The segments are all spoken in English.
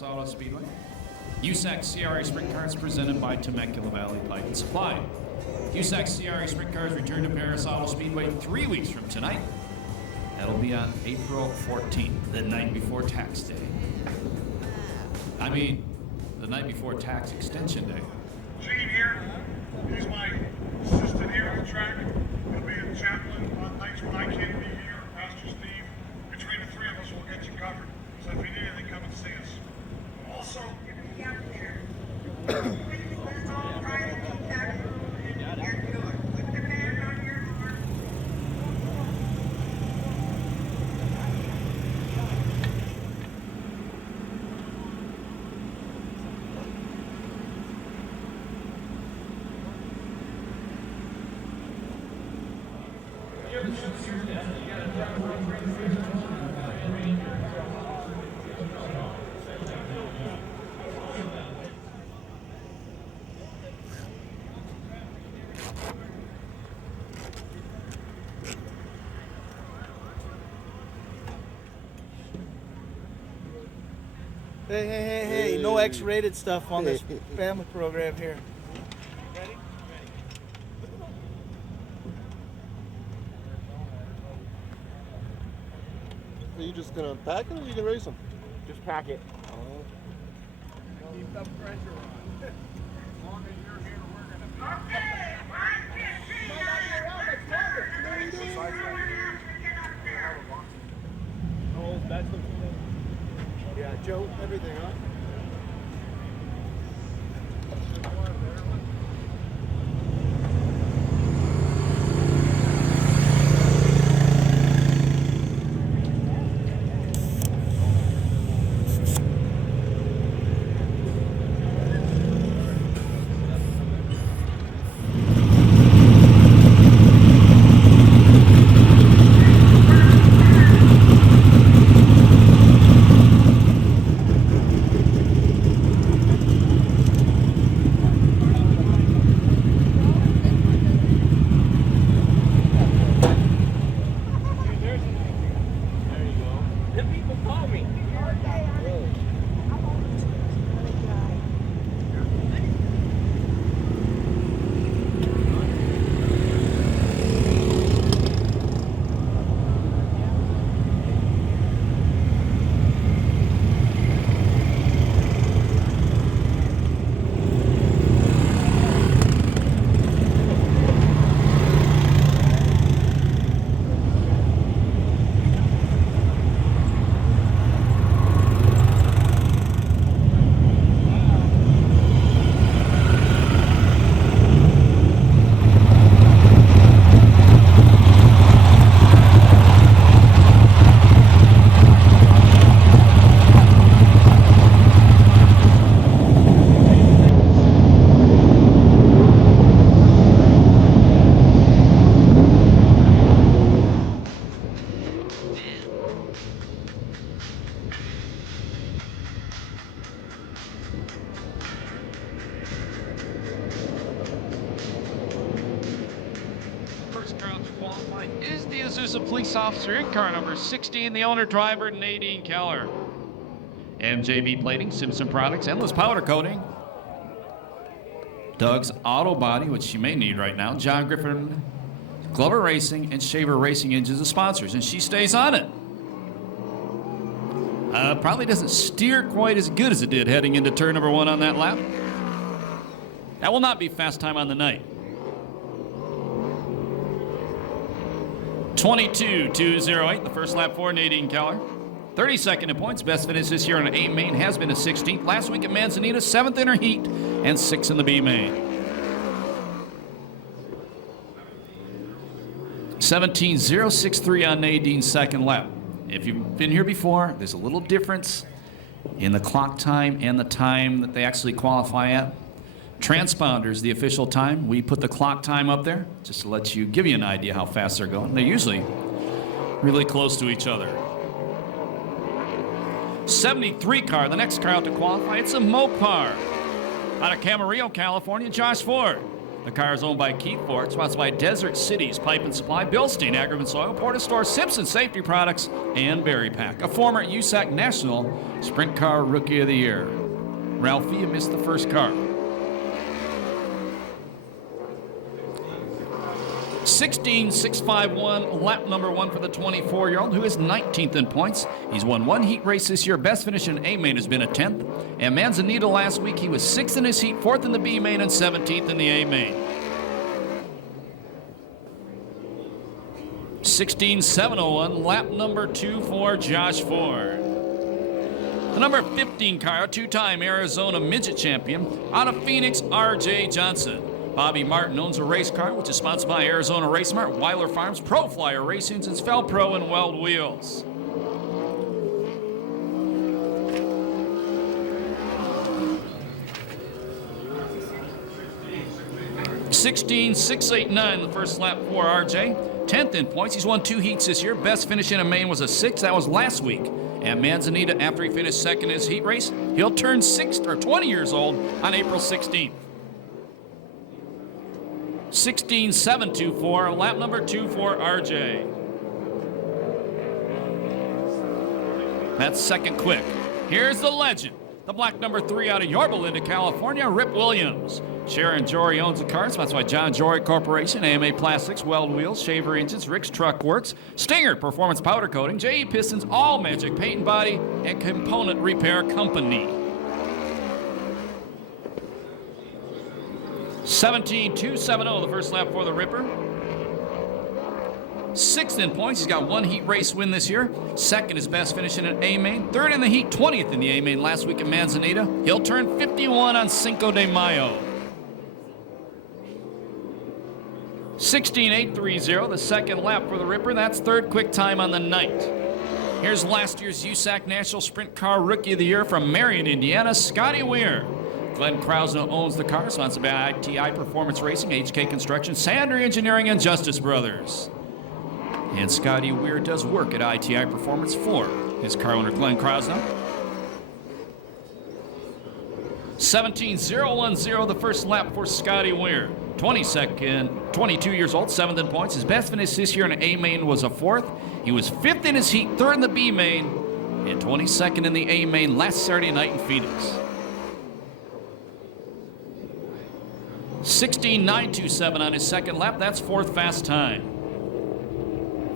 Perris Auto Speedway. USAC CRA Sprint Cars presented by Temecula Valley Pipe and Supply. USAC CRA Sprint Cars return to Perris Auto Speedway 3 weeks from tonight. That'll be on April 14th, the night before tax day. I mean, the night before tax extension day. Gene here. He's my assistant here on the track. He'll be a chaplain on nights when I can't be here. Pastor Steve. Between the three of us, we'll get you covered. So if you need anything, come and see us. Also, you're going to be out there. It's all private contact. Put the band on your arm. Hey, no X-rated stuff on this family program here. Ready? Are you just gonna pack it or are you gonna race them? Just pack it. Keep the pressure on. As long as you're here, we're going to be. Okay, 115. Oh, that's the. Yeah, Joe, everything, huh? First car out to qualify is the Azusa police officer in car number 16, the owner driver Nadine Keller. MJB plating, Simpson Products, endless powder coating. Doug's Auto Body, which you may need right now. John Griffin, Glover Racing, and Shaver Racing Engines are sponsors, and she stays on it. Probably doesn't steer quite as good as it did heading into turn number 1 on that lap. That will not be fast time on the night. 22.208, the first lap for Nadine Keller. 32nd in points. Best finish this year on an A main has been a 16th. Last week at Manzanita, 7th in her heat and 6th in the B main. 17.063 on Nadine's second lap. If you've been here before, there's a little difference in the clock time and the time that they actually qualify at. Transponders, the official time. We put the clock time up there just to let you, give you an idea how fast they're going. They're usually really close to each other. 73 car, the next car out to qualify. It's a Mopar out of Camarillo, California, Josh Ford. The car is owned by Keith Ford, sponsored by Desert Cities Pipe and Supply, Bilstein Agriman Soil, Porta Store, Simpson Safety Products, and Berry Pack. A former USAC National Sprint Car Rookie of the Year. Ralphie, you missed the first car. 16.651, lap number 1 for the 24-year-old, who is 19th in points. He's won 1 heat race this year. Best finish in A main has been a 10th. And Manzanita last week, he was 6th in his heat, 4th in the B main, and 17th in the A main. 16.701, lap number 2 for Josh Ford. The number 15 car, two-time Arizona midget champion, out of Phoenix, R.J. Johnson. Bobby Martin owns a race car, which is sponsored by Arizona Race Smart, Weiler Farms, Pro Flyer Racing, and Fel Pro and Weld Wheels. $16.689 the first lap for RJ. 10th in points. He's won 2 heats this year. Best finish in a main was a 6th. That was last week. And Manzanita, after he finished second in his heat race, he'll turn 20 years old on April 16th. 16.724, lap number 2 for RJ. That's second quick. Here's the legend, the black number 3 out of Yorba Linda, California, Rip Williams. Sharon Jory owns the car. That's by John Jory Corporation, AMA Plastics, Weld Wheels, Shaver Engines, Rick's Truck Works, Stinger Performance Powder Coating, JE Pistons, All Magic Paint and Body, and Component Repair Company. 17.270 the first lap for the Ripper. 6th in points. He's got 1 heat race win this year. 2nd is best finish in an A main. 3rd in the heat, 20th in the A main last week at Manzanita. He'll turn 51 on Cinco de Mayo. 16.830 the second lap for the Ripper. That's 3rd quick time on the night. Here's last year's USAC National Sprint Car Rookie of the Year from Marion, Indiana, Scotty Weir. Glenn Krausen owns the car, sponsored by ITI Performance Racing, HK Construction, Sandry Engineering, and Justice Brothers. And Scotty Weir does work at ITI Performance for his car owner, Glenn Krausen. 17.010 the first lap for Scotty Weir. 22 years old, 7th in points. His best finish this year in an A main was a 4th. He was 5th in his heat, 3rd in the B main, and 22nd in the A main last Saturday night in Phoenix. 16.927 on his second lap. That's 4th fast time.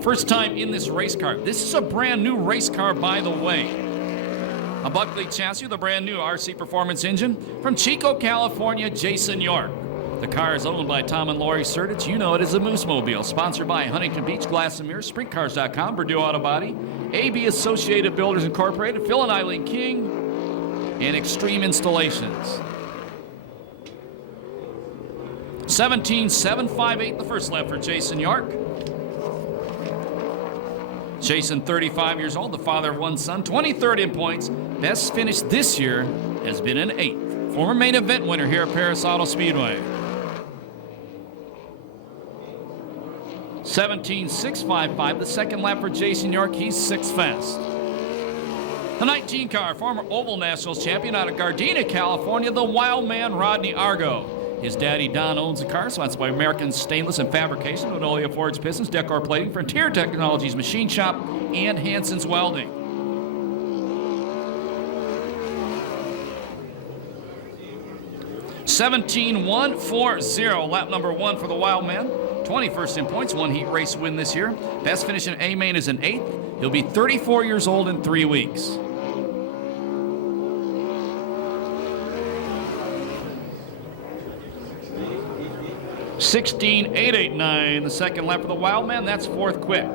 First time in this race car. This is a brand new race car, by the way. A Buckley chassis with a brand new RC Performance engine from Chico, California, Jason York. The car is owned by Tom and Lori Sertich. You know it as a Moose Mobile. Sponsored by Huntington Beach Glass and Mirrors, SprintCars.com, Purdue Auto Body, AB Associated Builders Incorporated, Phil and Eileen King, and Extreme Installations. 17.758 the first lap for Jason York. Jason, 35 years old, the father of 1 son, 23rd in points. Best finish this year has been an 8th. Former main event winner here at Perris Auto Speedway. 17.655 the second lap for Jason York. He's 6th fast. The 19 car, former Oval Nationals champion out of Gardena, California, the wild man Rodney Argo. His daddy Don owns the car, sponsored by American Stainless and Fabrication, Linoleum Forged Pistons, Decor Plating, Frontier Technologies Machine Shop, and Hanson's Welding. $17.140, lap number 1 for the Wild Man. 21st in points, 1 heat race win this year. Best finish in A main is an 8th. He'll be 34 years old in 3 weeks. $16.889 the second lap for the Wild Man. That's 4th quick.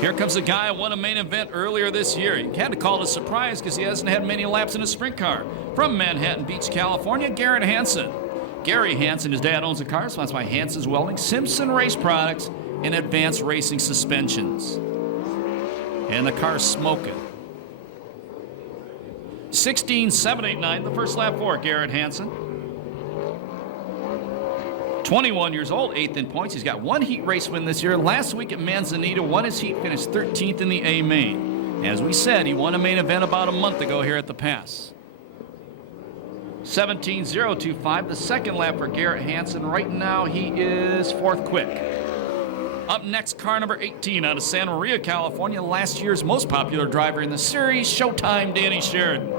Here comes a guy who won a main event earlier this year. You had to call it a surprise because he hasn't had many laps in a sprint car. From Manhattan Beach, California, Garrett Hansen. Gary Hansen, his dad owns a car, sponsored by Hanson's Welding, Simpson Race Products, and Advanced Racing Suspensions. And the car's smoking. 16.789 the first lap for Garrett Hansen. 21 years old, 8th in points. He's got 1 heat race win this year. Last week at Manzanita, won his heat, finished 13th in the A main. As we said, he won a main event about a month ago here at the Pass. 17.025, the second lap for Garrett Hansen. Right now, he is fourth quick. Up next, car number 18 out of Santa Maria, California. Last year's most popular driver in the series, Showtime Danny Sheridan.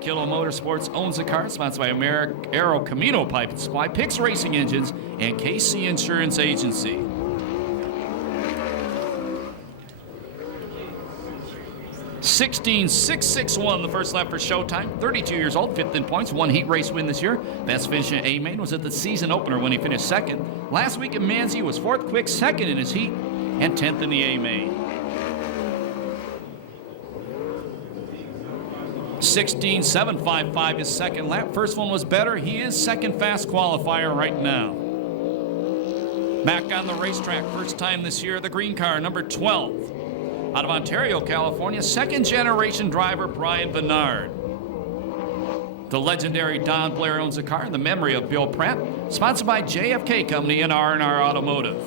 Kilo Motorsports owns the car, sponsored by Aero Camino Pipe and Supply, Pix Racing Engines, and KC Insurance Agency. (16.661) the first lap for Showtime. 32 years old, fifth in points, one heat race win this year. Best finish in A-Main was at the season opener when he finished second. Last week at Manzi was fourth quick, second in his heat, and 10th in the A-Main. 16.755 his second lap. First one was better. He is second fast qualifier right now. Back on the racetrack, first time this year, the green car, number 12. Out of Ontario, California, second generation driver Brian Bernard. The legendary Don Blair owns the car in the memory of Bill Pratt, sponsored by JFK Company and R&R Automotive.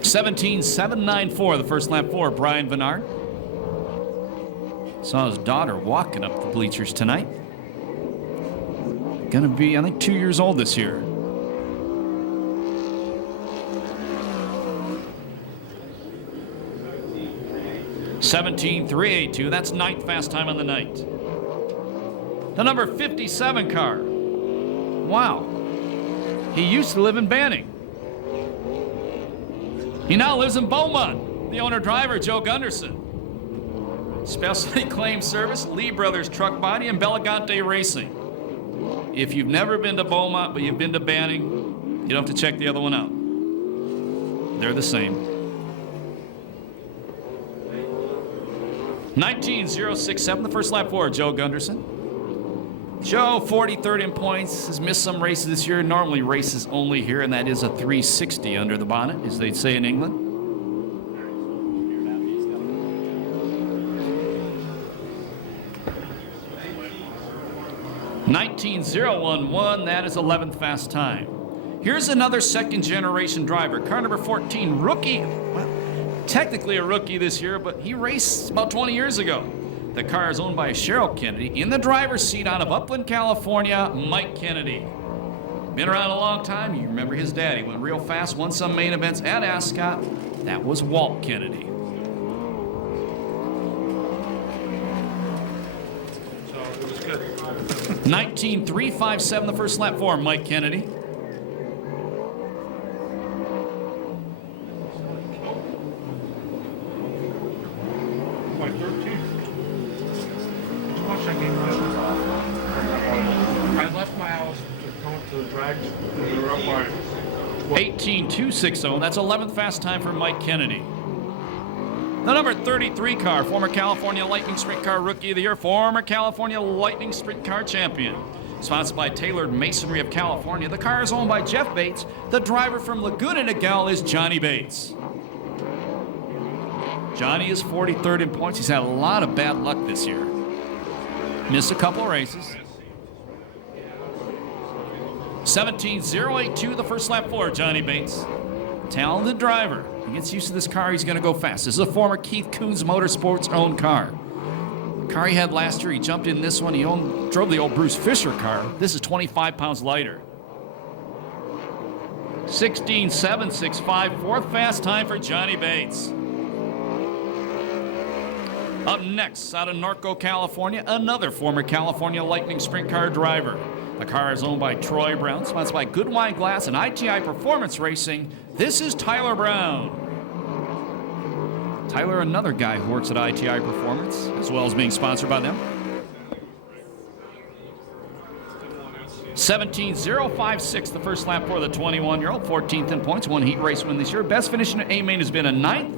(17.794) the first lap for Brian Bernard. Saw his daughter walking up the bleachers tonight. Gonna be, I think, 2 years old this year. (17.382), that's ninth fast time on the night. The number 57 car. Wow. He used to live in Banning. He now lives in Beaumont. The owner-driver, Joe Gunderson. Specialty claim service, Lee Brothers Truck Body, and Belagante Racing. If you've never been to Beaumont, but you've been to Banning, you don't have to check the other one out. They're the same. 19.067, the first lap for Joe Gunderson. Joe, 43rd in points, has missed some races this year. Normally races only here, and that is a 360 under the bonnet, as they'd say in England. (19.011), that is 11th fast time. Here's another second generation driver, car number 14, rookie. Well, technically a rookie this year, but he raced about 20 years ago. The car is owned by Cheryl Kennedy. In the driver's seat out of Upland, California, Mike Kennedy. Been around a long time. You remember his daddy went real fast, won some main events at Ascot. That was Walt Kennedy. So it was good. 19.357, the first lap for Mike Kennedy. By 13. Did you watch that game last night? I left my house to come up to the drags, and we were up by 18.260, that's 11th fast time for Mike Kennedy. The number 33 car, former California Lightning Sprint Car Rookie of the Year, former California Lightning Sprint Car Champion. Sponsored by Tailored Masonry of California, the car is owned by Jeff Bates. The driver from Laguna Niguel is Johnny Bates. Johnny is 43rd in points. He's had a lot of bad luck this year. Missed a couple of races. 17.082, the first lap for Johnny Bates. Talented driver. He gets used to this car, he's going to go fast. This is a former Keith Coons Motorsports owned car. The car he had last year, he jumped in this one. He drove the old Bruce Fisher car. This is 25 pounds lighter. 16.765, fourth fast time for Johnny Bates. Up next, out of Norco, California, another former California Lightning Sprint Car driver. The car is owned by Troy Brown, sponsored by Good Wine Glass and ITI Performance Racing. This is Tyler Brown. Tyler, another guy who works at ITI Performance, as well as being sponsored by them. 17.056, the first lap for the 21-year-old, 14th in points, one heat race win this year. Best finish in A-Main has been a 9th.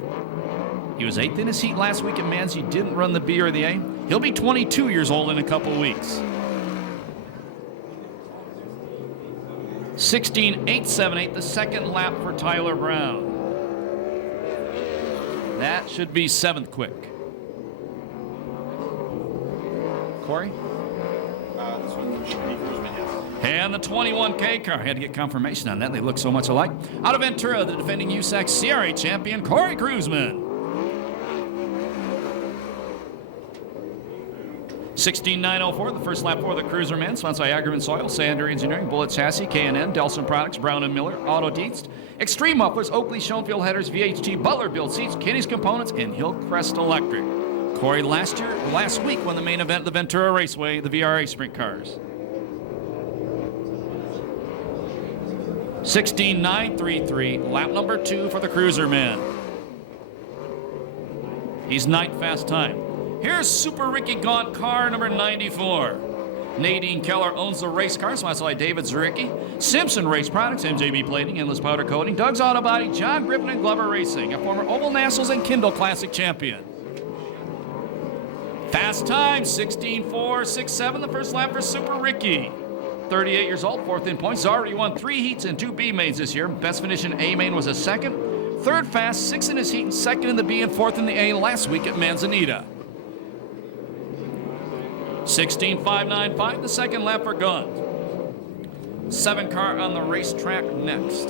He was 8th in his heat last week at Manzi, didn't run the B or the A. He'll be 22 years old in a couple of weeks. 16.878, the second lap for Tyler Brown. That should be 7th quick. Corey? This one should be Cruzman, yes. And the 21K car. Had to get confirmation on that. They look so much alike. Out of Ventura, the defending USAC CRA champion, Corey Cruzman. 16.904, the first lap for the Cruiser men, sponsored by Agriman Soil, Sander Engineering, Bullet Chassis, K&N, Delson Products, Brown & Miller, Auto Dietz, Extreme Mufflers, Oakley, Schoenfield Headers, VHT, Butler Build Seats, Kenny's Components, and Hillcrest Electric. Corey last week won the main event of the Ventura Raceway, the CRA Sprint Cars. 16.933, lap number 2 for the Cruiser men. He's night fast time. Here's Super Ricky Gaunt, car number 94. Nadine Keller owns the race car, sponsored by David Zuricki. Simpson Race Products, MJB Plating, Endless Powder Coating. Doug's Auto Body, John Griffin and Glover Racing, a former Oval Nationals and Kindle Classic champion. Fast time, 16.467, the first lap for Super Ricky. 38 years old, 4th in points. He's already won 3 heats and 2 B mains this year. Best finish in A main was a 2nd. 3rd fast, 6th in his heat, and 2nd in the B and 4th in the A last week at Manzanita. 16.595, the 2nd lap for Gaunt. 7 car on the racetrack next.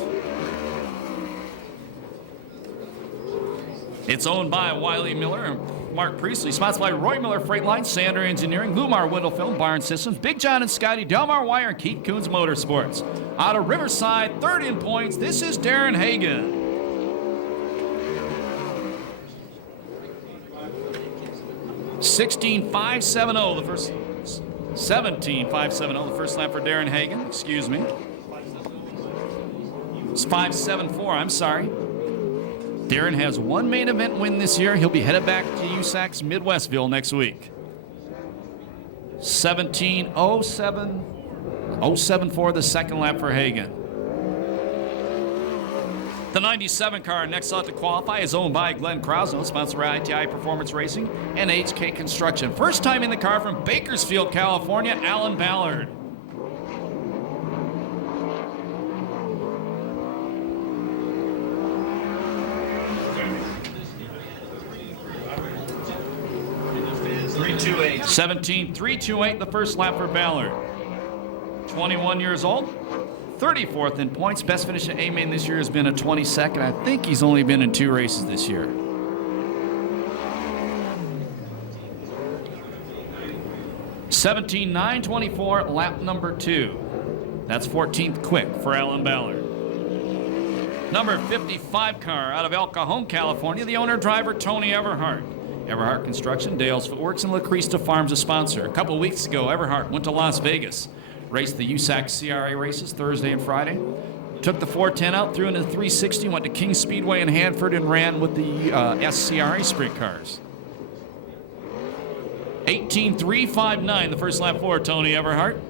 It's owned by Wiley Miller and Mark Priestley, sponsored by Roy Miller Freight Line, Sander Engineering, Lumar Window Film, Barn Systems, Big John and Scotty, Delmar Wire, and Keith Coons Motorsports. Out of Riverside, 3rd in points, this is Darren Hagan. 16.570, the first 17.570, the first lap for Darren Hagan, excuse me. It's 5.74, I'm sorry. Darren has 1 main event win this year. He'll be headed back to USAC's Midwestville next week. 17.07 the 2nd lap for Hagan. The 97 car next out to qualify is owned by Glenn Krausen, sponsored by ITI Performance Racing and HK Construction. First time in the car from Bakersfield, California, Alan Ballard. $328. 17.328, the first lap for Ballard. 21 years old, 34th in points. Best finish in A-Main this year has been a 22nd. I think he's only been in 2 races this year. $17.924, lap number 2. That's 14th quick for Alan Ballard. Number 55 car out of El Cajon, California, the owner-driver Tony Everhart. Everhart Construction, Dale's Footworks, and La Crista Farms a sponsor. A couple weeks ago, Everhart went to Las Vegas, raced the USAC CRA races Thursday and Friday, took the 410 out, threw into the 360, went to King Speedway in Hanford, and ran with the CRA Sprint Cars. 18.359, the first lap for Tony Everhart.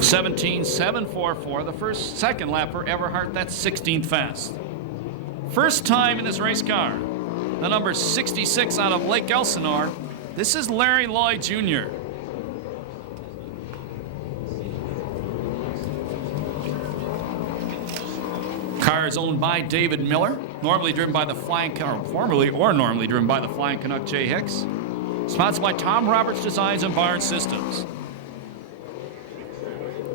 $17.744, the second lap for Everhart. That's 16th fast. First time in this race car, the number 66 out of Lake Elsinore. This is Larry Lloyd Jr. Car is owned by David Miller, normally driven by the Flying Canuck, normally driven by the Flying Canuck Jay Hicks. Sponsored by Tom Roberts Designs and Barn Systems.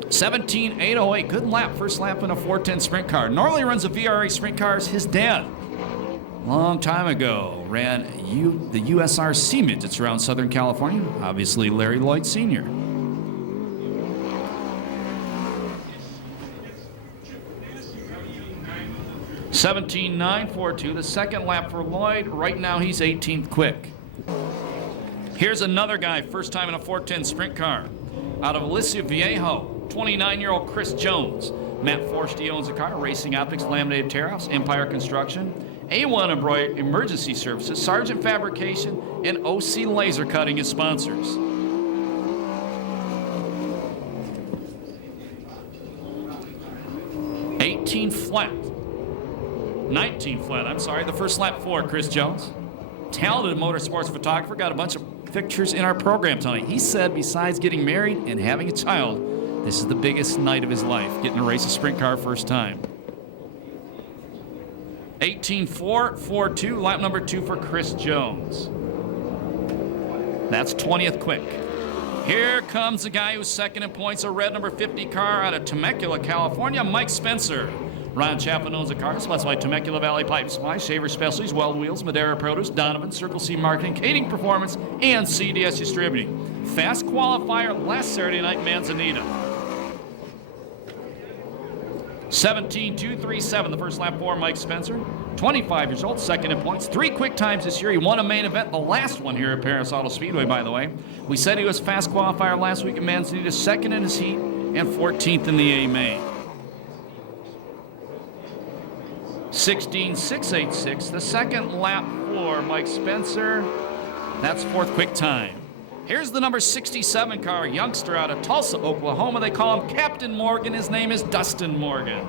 17.808, good lap, first lap in a 410 sprint car. Normally runs the VRA sprint cars. His dad, long time ago, ran the USRC midgets around Southern California. Obviously, Larry Lloyd Sr. $17.942, the second lap for Lloyd. Right now, he's 18th quick. Here's another guy, first time in a 410 sprint car. Out of Alicia Viejo, 29-year-old Chris Jones. Matt Forsty owns the car. Racing Optics, Laminated Tear-Offs, Empire Construction, A1 Embroidery Emergency Services, Sargent Fabrication, and OC Laser Cutting as sponsors. $18 flat. 19 flat, I'm sorry. The first lap for Chris Jones. Talented motorsports photographer. Got a bunch of pictures in our program tonight. He said besides getting married and having a child, this is the biggest night of his life, getting to race a sprint car first time. 18.442, lap number 2 for Chris Jones. That's 20th quick. Here comes the guy who's second in points, a red number 50 car out of Temecula, California, Mike Spencer. Ron Chaplin owns the car, sponsored by Temecula Valley Pipe Supply, Shaver Specialties, Weld Wheels, Madera Produce, Donovan, Circle C Marketing, Kading Performance, and CDS Distributing. Fast qualifier last Saturday night, Manzanita. 17.237, the first lap for Mike Spencer. 25 years old, second in points. 3 quick times this year. He won a main event, the last one here at Perris Auto Speedway, by the way. We said he was fast qualifier last week at Manzanita, second in his heat, and 14th in the A main. 16.686, the second lap for Mike Spencer. That's 4th quick time. Here's the number 67 car, a youngster out of Tulsa, Oklahoma. They call him Captain Morgan. His name is Dustin Morgan.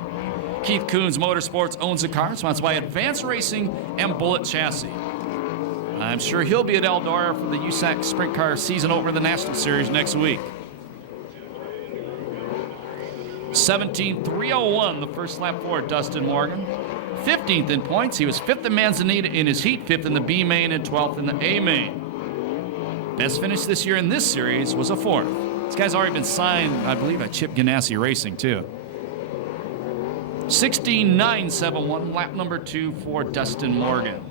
Keith Coons Motorsports owns the car, sponsored by Advanced Racing and Bullet Chassis. I'm sure he'll be at Eldora for the USAC Sprint Cars season opener of the National Series next week. 17.301, the first lap for Dustin Morgan. 15th in points. He was 5th in Manzanita in his heat, 5th in the B main, and 12th in the A main. Best finish this year in this series was a 4th. This guy's already been signed, I believe, by Chip Ganassi Racing, too. 16.971, lap number 2 for Dustin Morgan.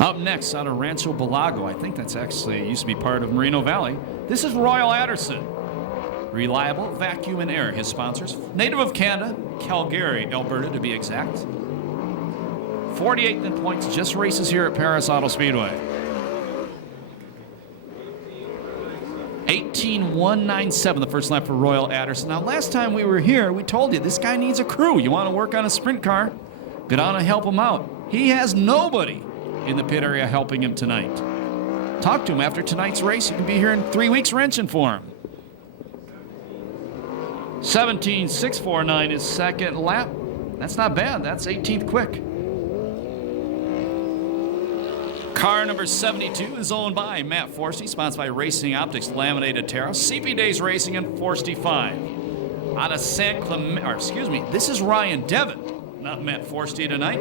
Up next, out of Rancho Balago, I think that's actually used to be part of Moreno Valley. This is Royal Anderson. Reliable Vacuum and Air, his sponsors. Native of Canada, Calgary, Alberta to be exact. 48th in points, just races here at Perris Auto Speedway. 18.197, the first lap for Royal Anderson. Now, last time we were here, we told you this guy needs a crew. You want to work on a sprint car? Go down and help him out. He has nobody in the pit area helping him tonight. Talk to him after tonight's race. You can be here in 3 weeks wrenching for him. 17.649 is second lap. That's not bad. That's 18th quick. Car number 72 is owned by Matt Forsty, sponsored by Racing Optics Laminated Terra, CP Days Racing, and Forsty 5. Out of San Clemente, or excuse me, this is Ryan Devon, not Matt Forsty tonight.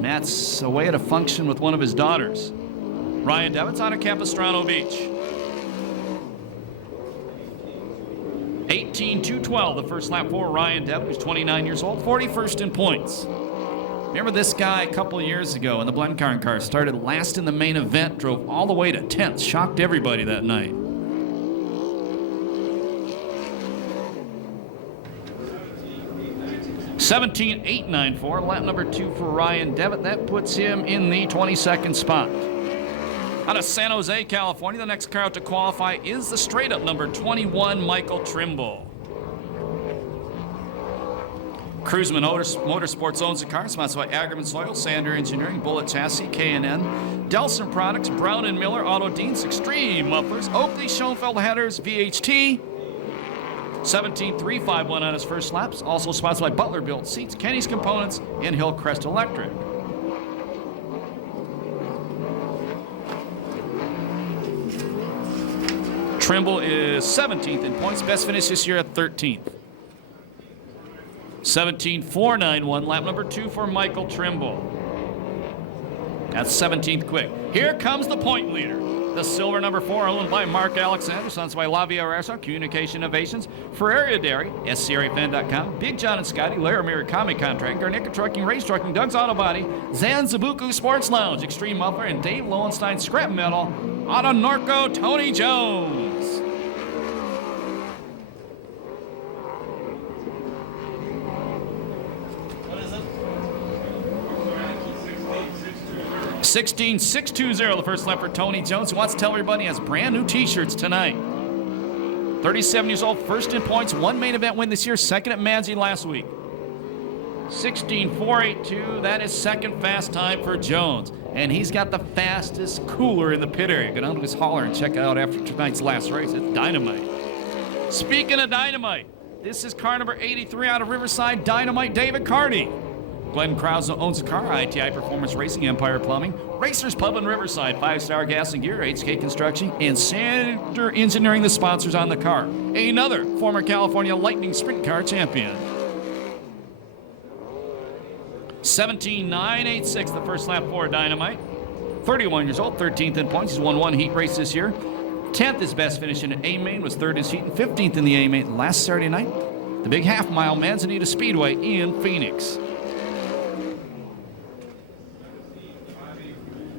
Matt's away at a function with one of his daughters. Ryan Devon's out of Capistrano Beach. 18.212, the first lap for Ryan Devon, who's 29 years old, 41st in points. Remember this guy a couple of years ago in the Blencarn car, started last in the main event, drove all the way to 10th, shocked everybody that night. $17.894, lap number 2 for Ryan Devitt. That puts him in the 22nd spot. Out of San Jose, California, the next car out to qualify is the straight-up number 21, Michael Trimble. Cruzman Motorsports owns the car, sponsored by Ackerman Soil, Sander Engineering, Bullet Chassis, K&N, Delson Products, Brown & Miller, Auto Deans, Extreme Mufflers, Oakley, Schoenfeld Headers, VHT. 17.351 on his first laps. Also sponsored by Butler Built Seats, Kenny's Components, and Hillcrest Electric. Trimble is 17th in points. Best finish this year at 13th. 17.491, lap number 2 for Michael Trimble. That's 17th quick. Here comes the point leader. The silver number 4, owned by Mark Alexander, sponsored by La Via Rasa, Communication Innovations, Ferraria Dairy, SCRAFan.com, Big John and Scotty, Laramie Comic Contract, Garnica Trucking, Race Trucking, Doug's Auto Body, Zanzibuku Sports Lounge, Extreme Muffler, and Dave Lowenstein Scrap Metal, out of Norco, Tony Jones. 16.620, the first lap for Tony Jones, who wants to tell everybody he has brand new t-shirts tonight. 37 years old, first in points, 1 main event win this year, second at Manzi last week. 16.482, that is second fast time for Jones. And he's got the fastest cooler in the pit area. Go down to his hauler and check it out after tonight's last race. It's dynamite. Speaking of dynamite, this is car number 83 out of Riverside, Dynamite David Carney. Glenn Krause owns the car, ITI Performance Racing, Empire Plumbing, Racers Pub in Riverside, 5-Star Gas and Gear, HK Construction, and Sander Engineering, the sponsors on the car. Another former California Lightning Sprint Car champion. 17.986, the first lap for Dynamite. 31 years old, 13th in points. He's won one heat race this year. 10th his best finish in an A-main, was 3rd in his heat, and 15th in the A-main last Saturday night. The big half-mile Manzanita Speedway in Phoenix.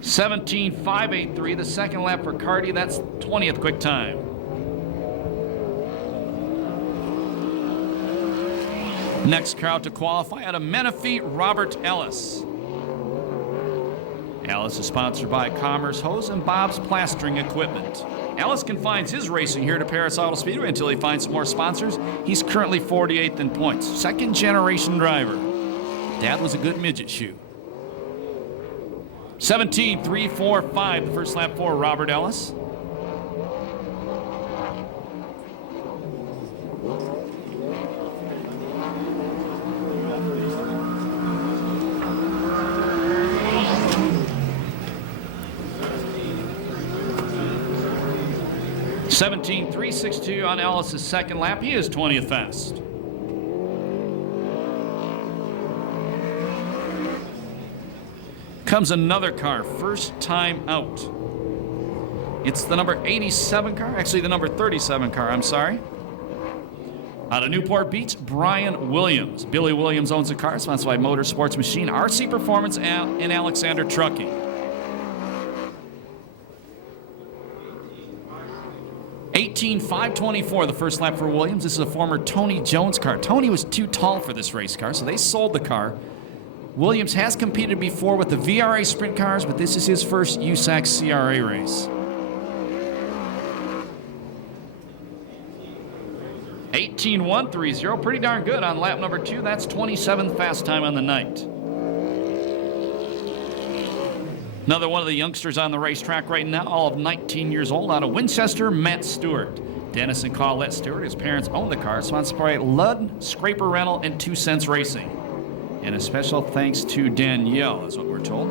17.583, the second lap for Carty. That's 20th quick time. Next car out to qualify out of Menifee, Robert Ellis. Ellis is sponsored by Commerce Hose and Bob's Plastering Equipment. Ellis confines his racing here to Perris Auto Speedway until he finds some more sponsors. He's currently 48th in points. Second generation driver. Dad was a good midget shoe. 17.345, the first lap for Robert Ellis. $17.362 on Ellis' second lap. He is 20th fast. Comes another car, first time out. It's the number 87 car, actually the number 37 car, I'm sorry. Out of Newport Beach, Brian Williams. Billy Williams owns the car, sponsored by Motorsports Machine, RC Performance, and Alexander Trucking. 18.524, the first lap for Williams. This is a former Tony Jones car. Tony was too tall for this race car, so they sold the car. Williams has competed before with the CRA Sprint Cars, but this is his first USAC CRA race. 18.130, pretty darn good on lap number 2. That's 27th fast time on the night. Another one of the youngsters on the racetrack right now, all of 19 years old, out of Winchester, Matt Stewart. Dennis and Colette Stewart, his parents own the car, sponsored by Ludd, Scraper Rental, and 2 Cents Racing. And a special thanks to Danielle, is what we're told.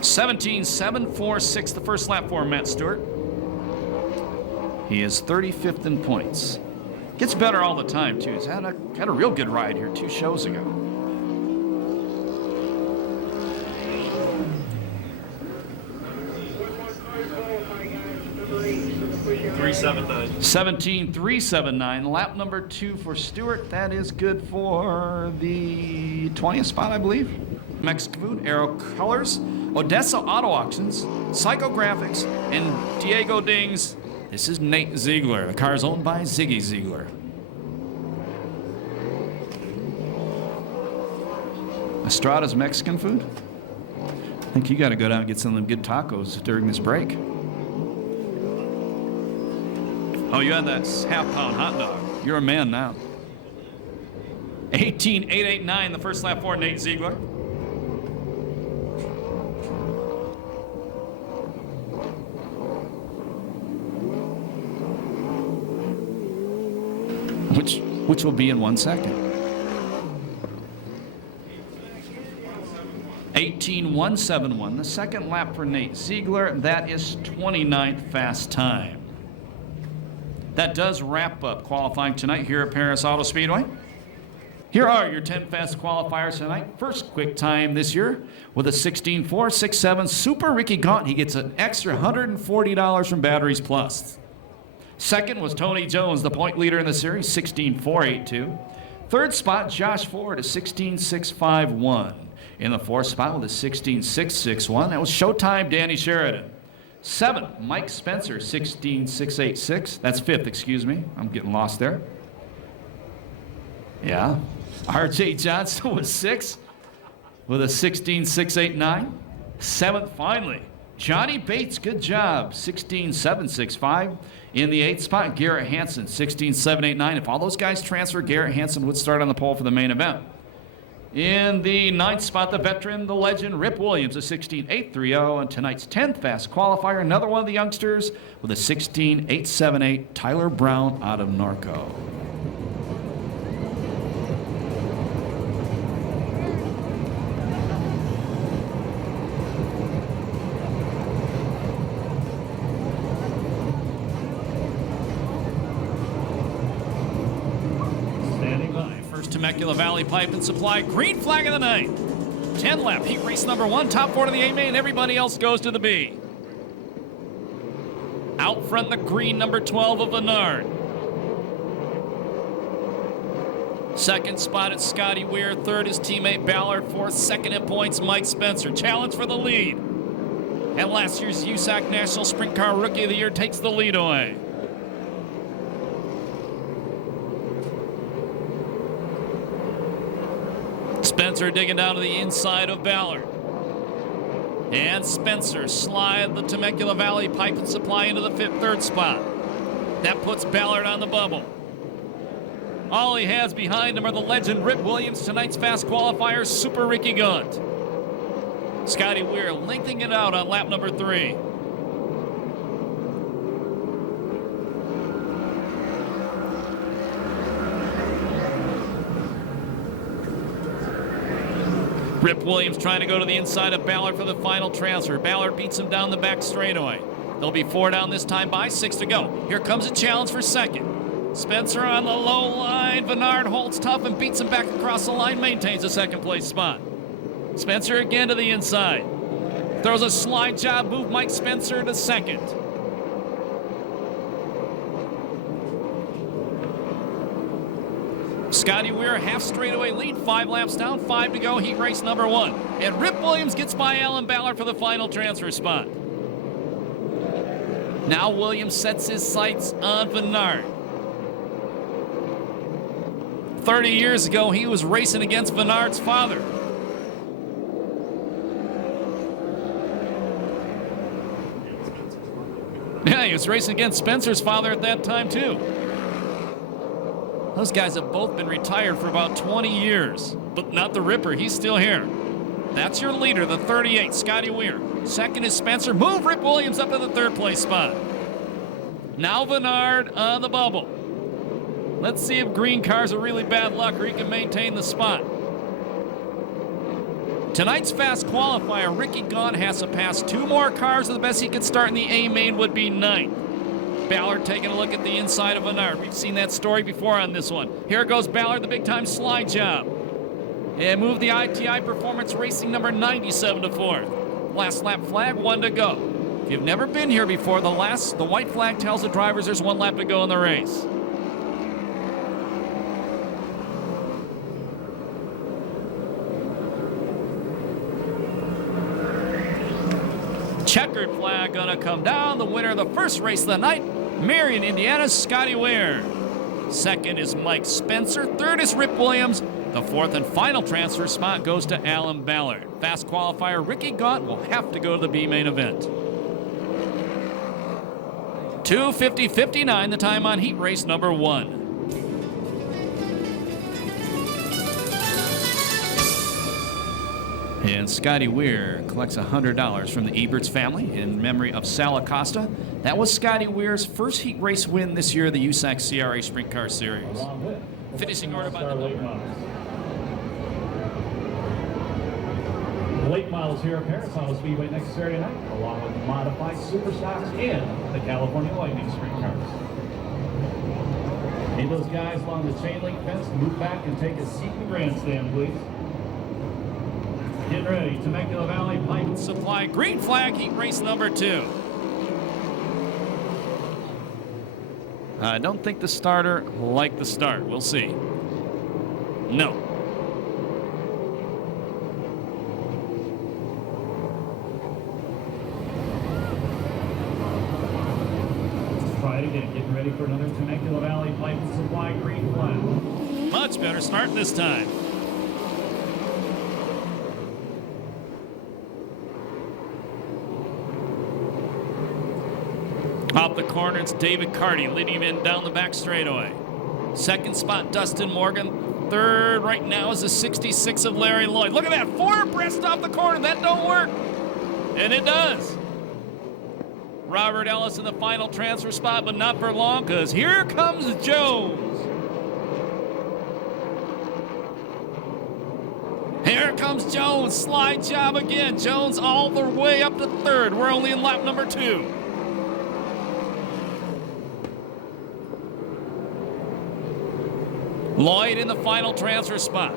$17.746, the first lap for Matt Stewart. He is 35th in points. Gets better all the time, too. He's had a real good ride here 2 shows ago. $17.379, lap number 2 for Stewart. That is good for the 20th spot, I believe. Mexican Food, Aero Colors, Odessa Auto Auctions, Psychographics, and Diego Dings. This is Nate Ziegler. The car is owned by Ziggy Ziegler. Estrada's Mexican Food. I think you got to go down and get some of them good tacos during this break. Oh, you had that half-pound hot dog. You're a man now. 18.889, the first lap for Nate Ziegler. Which will be in 1 second. 18.171, the second lap for Nate Ziegler. That is 29th fast time. That does wrap up qualifying tonight here at Perris Auto Speedway. Here are your 10 fast qualifiers tonight. First quick time this year with a 16.467 Super Ricky Gaunt. He gets an extra $140 from Batteries Plus. Second was Tony Jones, the point leader in the series, 16.482. Third spot, Josh Ford, a 16.651. In the fourth spot with a 16.661, that was Showtime Danny Sheridan. Seventh, Mike Spencer, 16.686. That's fifth, excuse me. I'm getting lost there. Yeah. R.J. Johnson was sixth with a 16.689. Seventh, finally, Johnny Bates, good job, 16.765. In the eighth spot, Garrett Hansen, 16.789. If all those guys transfer, Garrett Hansen would start on the pole for the main event. In the ninth spot, the veteran, the legend, Rip Williams, a 16.830. And tonight's 10th fast qualifier, another one of the youngsters with a 16.878, Tyler Brown out of Norco. Perris Temecula Valley Pipe and Supply, green flag of the night. 10 lap, heat race number 1, top 4 to the A main, everybody else goes to the B. Out front, the green, number 12 of Bernard. Second spot is Scotty Weir. Third is teammate Ballard. Fourth, second in points, Mike Spencer. Challenge for the lead. And last year's USAC National Sprint Car Rookie of the Year takes the lead away. Spencer digging down to the inside of Ballard. And Spencer slide the Temecula Valley Pipe and Supply into the third spot. That puts Ballard on the bubble. All he has behind him are the legend Rip Williams, tonight's fast qualifier, Super Ricky Gaunt. Scotty Weir lengthening it out on lap number 3. Rip Williams trying to go to the inside of Ballard for the final transfer. Ballard beats him down the back straightaway. There'll be 4 down this time by 6 to go. Here comes a challenge for second. Spencer on the low line. Bernard holds tough and beats him back across the line, maintains a second place spot. Spencer again to the inside. Throws a slide job move, Mike Spencer to second. Scotty Weir, half straightaway lead, 5 laps down, 5 to go, heat race number 1. And Rip Williams gets by Alan Ballard for the final transfer spot. Now Williams sets his sights on Bernard. 30 years ago, he was racing against Bernard's father. Yeah, he was racing against Spencer's father at that time, too. Those guys have both been retired for about 20 years, but not the Ripper. He's still here. That's your leader, the 38, Scotty Weir. Second is Spencer. Move Rip Williams up to the third place spot. Now Bernard on the bubble. Let's see if green cars are really bad luck or he can maintain the spot. Tonight's fast qualifier, Ricky Gaunt has to pass 2 more cars, and the best he could start in the A main would be 9th. Ballard taking a look at the inside of Bernard. We've seen that story before on this one. Here goes Ballard, the big time slide job. And move the ITI Performance Racing number 97 to 4th. Last lap flag, 1 to go. If you've never been here before, the white flag tells the drivers there's 1 lap to go in the race. Checkered flag gonna come down. The winner of the first race of the night, Marion, Indiana's Scotty Weir. Second is Mike Spencer. Third is Rip Williams. The fourth and final transfer spot goes to Alan Ballard. Fast qualifier Ricky Gaunt will have to go to the B main event. 2:50.59 the time on heat race number 1. And Scotty Weir collects $100 from the Eberts family in memory of Sal Acosta. That was Scotty Weir's first heat race win this year of the USAC CRA Sprint Car Series. Finishing order by the number. Late models here at Perris Auto Speedway next Saturday night, along with modified super stocks and the California Lightning Sprint Cars. Need those guys along the chain link fence to move back and take a seat in the grandstand, please. Getting ready, Temecula Valley Pipe and Supply, green flag, heat race number 2. I don't think the starter liked the start. We'll see. No. Let's try it again. Getting ready for another Temecula Valley Pipe and Supply green flag. Much better start this time. Off the corner, it's David Carty leading him in down the back straightaway. Second spot, Dustin Morgan. Third right now is the 66 of Larry Lloyd. Look at that, 4 abreast off the corner. That don't work. And it does. Robert Ellis in the final transfer spot, but not for long, because here comes Jones. Here comes Jones. Slide job again. Jones all the way up to third. We're only in lap number 2. Lloyd in the final transfer spot.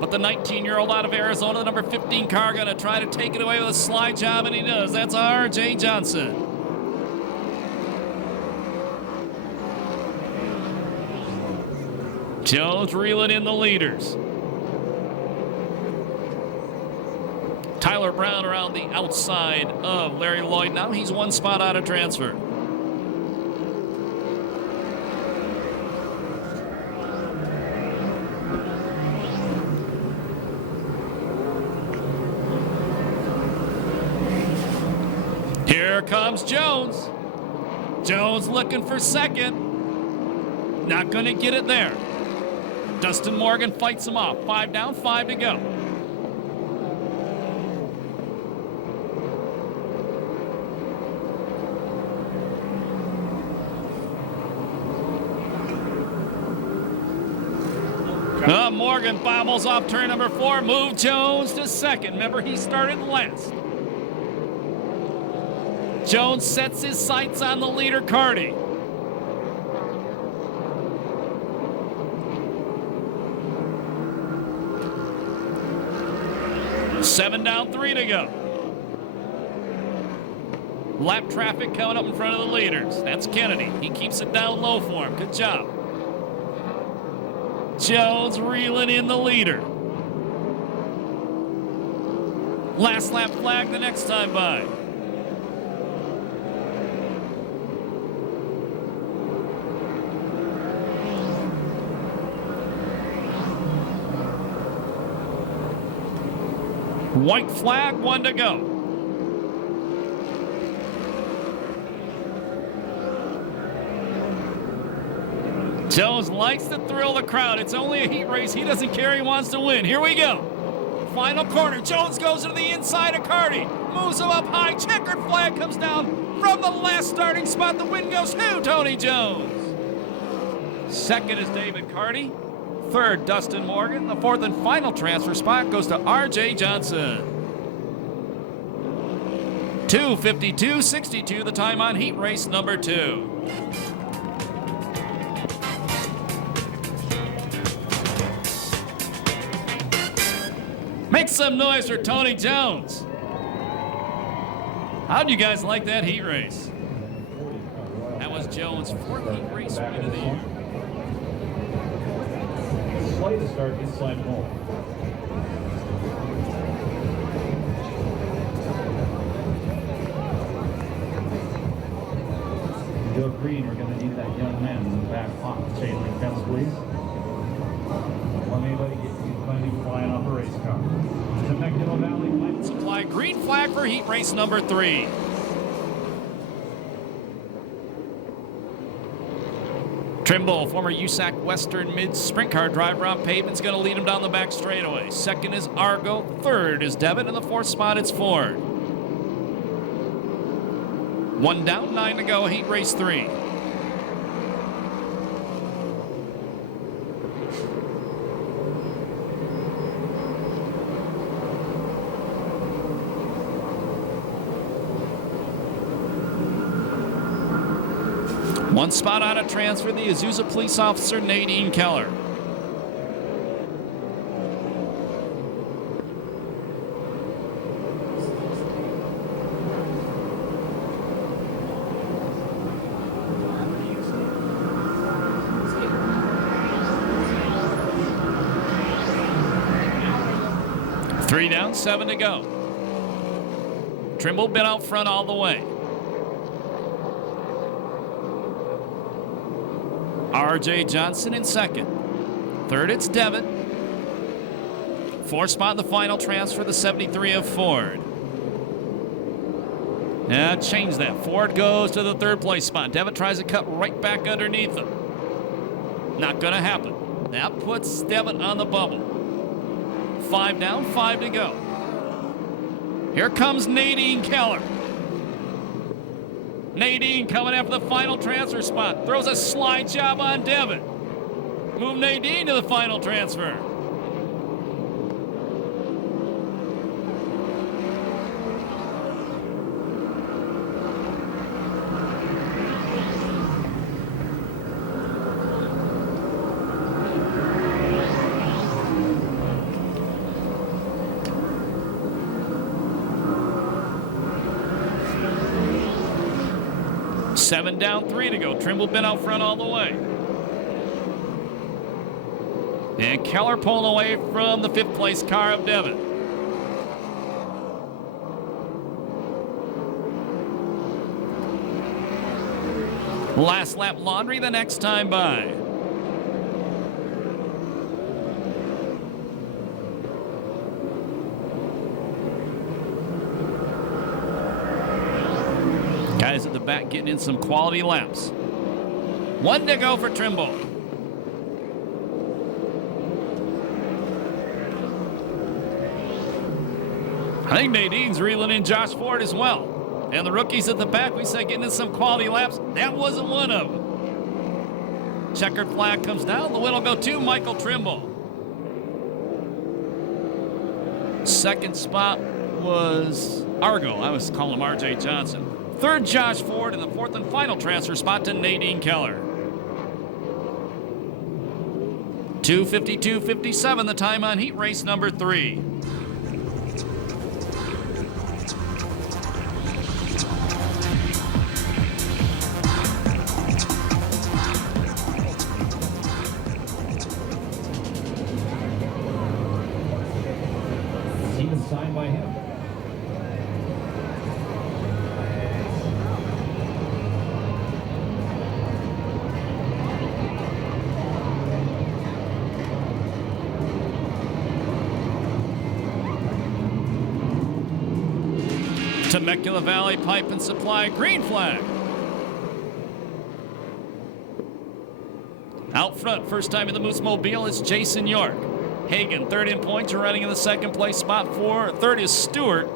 But the 19-year-old out of Arizona, the number 15 car, going to try to take it away with a slide job, and he does. That's R.J. Johnson. Jones reeling in the leaders. Tyler Brown around the outside of Larry Lloyd now. He's one spot out of transfer. Here comes Jones. Jones looking for second. Not going to get it there. Dustin Morgan fights him off. 5 down, 5 to go. Morgan bobbles off turn number 4. Move Jones to second. Remember, he started last. Jones sets his sights on the leader, Carty. Seven down, 3 to go. Lap traffic coming up in front of the leaders. That's Kennedy. He keeps it down low for him. Good job. Jones reeling in the leader. Last lap flag the next time by. White flag, 1 to go. Jones likes to thrill the crowd. It's only a heat race. He doesn't care. He wants to win. Here we go. Final corner. Jones goes to the inside of Carty. Moves him up high. Checkered flag comes down from the last starting spot. The win goes to Tony Jones. Second is David Carty. Third, Dustin Morgan. The fourth and final transfer spot goes to R.J. Johnson. 2:52.62 the time on heat race number 2. Make some noise for Tony Jones. How'd you guys like that heat race? That was Jones' 4th heat race win of the year. Play to start inside home. Joe Green, we're going to need that young man in the back pocket. Chain link fence, please. Don't let anybody get you finding flying off a race car. Temecula Valley Supply green flag for heat race number 3. Trimble, former USAC Western Mid Sprint Car driver on pavement, is going to lead him down the back straightaway. Second is Argo. Third is Devitt. And the 4th spot is Ford. 1 down, 9 to go, heat race 3. One spot out of transfer, the Azusa police officer, Nadine Keller. Three down, 7 to go. Trimble been out front all the way. R.J. Johnson in second. Third, it's Devitt. 4th spot in the final transfer, the 73 of Ford. Now change that. Ford goes to the 3rd place spot. Devitt tries to cut right back underneath him. Not going to happen. That puts Devitt on the bubble. 5 down, 5 to go. Here comes Nadine Keller. Nadine coming after the final transfer spot. Throws a slide job on Devitt. Move Nadine to the final transfer. 7 down, 3 to go. Trimble been out front all the way. And Keller pulling away from the 5th place car of Devon. Last lap Laundry the next time by. Guys at the back getting in some quality laps. 1 to go for Trimble. I think Nadine's reeling in Josh Ford as well. And the rookies at the back, we said getting in some quality laps. That wasn't one of them. Checkered flag comes down. The win will go to Michael Trimble. Second spot was Argo. I was calling him R.J. Johnson. Third, Josh Ford. And the 4th and final transfer spot to Nadine Keller. 2:52.57 the time on heat race number 3. Even signed by him. Temecula Valley Pipe and Supply, green flag. Out front, first time in the Moose Mobile, it's Jason York. Hagan, 3rd in points, running in the 2nd place spot. 3rd is Stewart.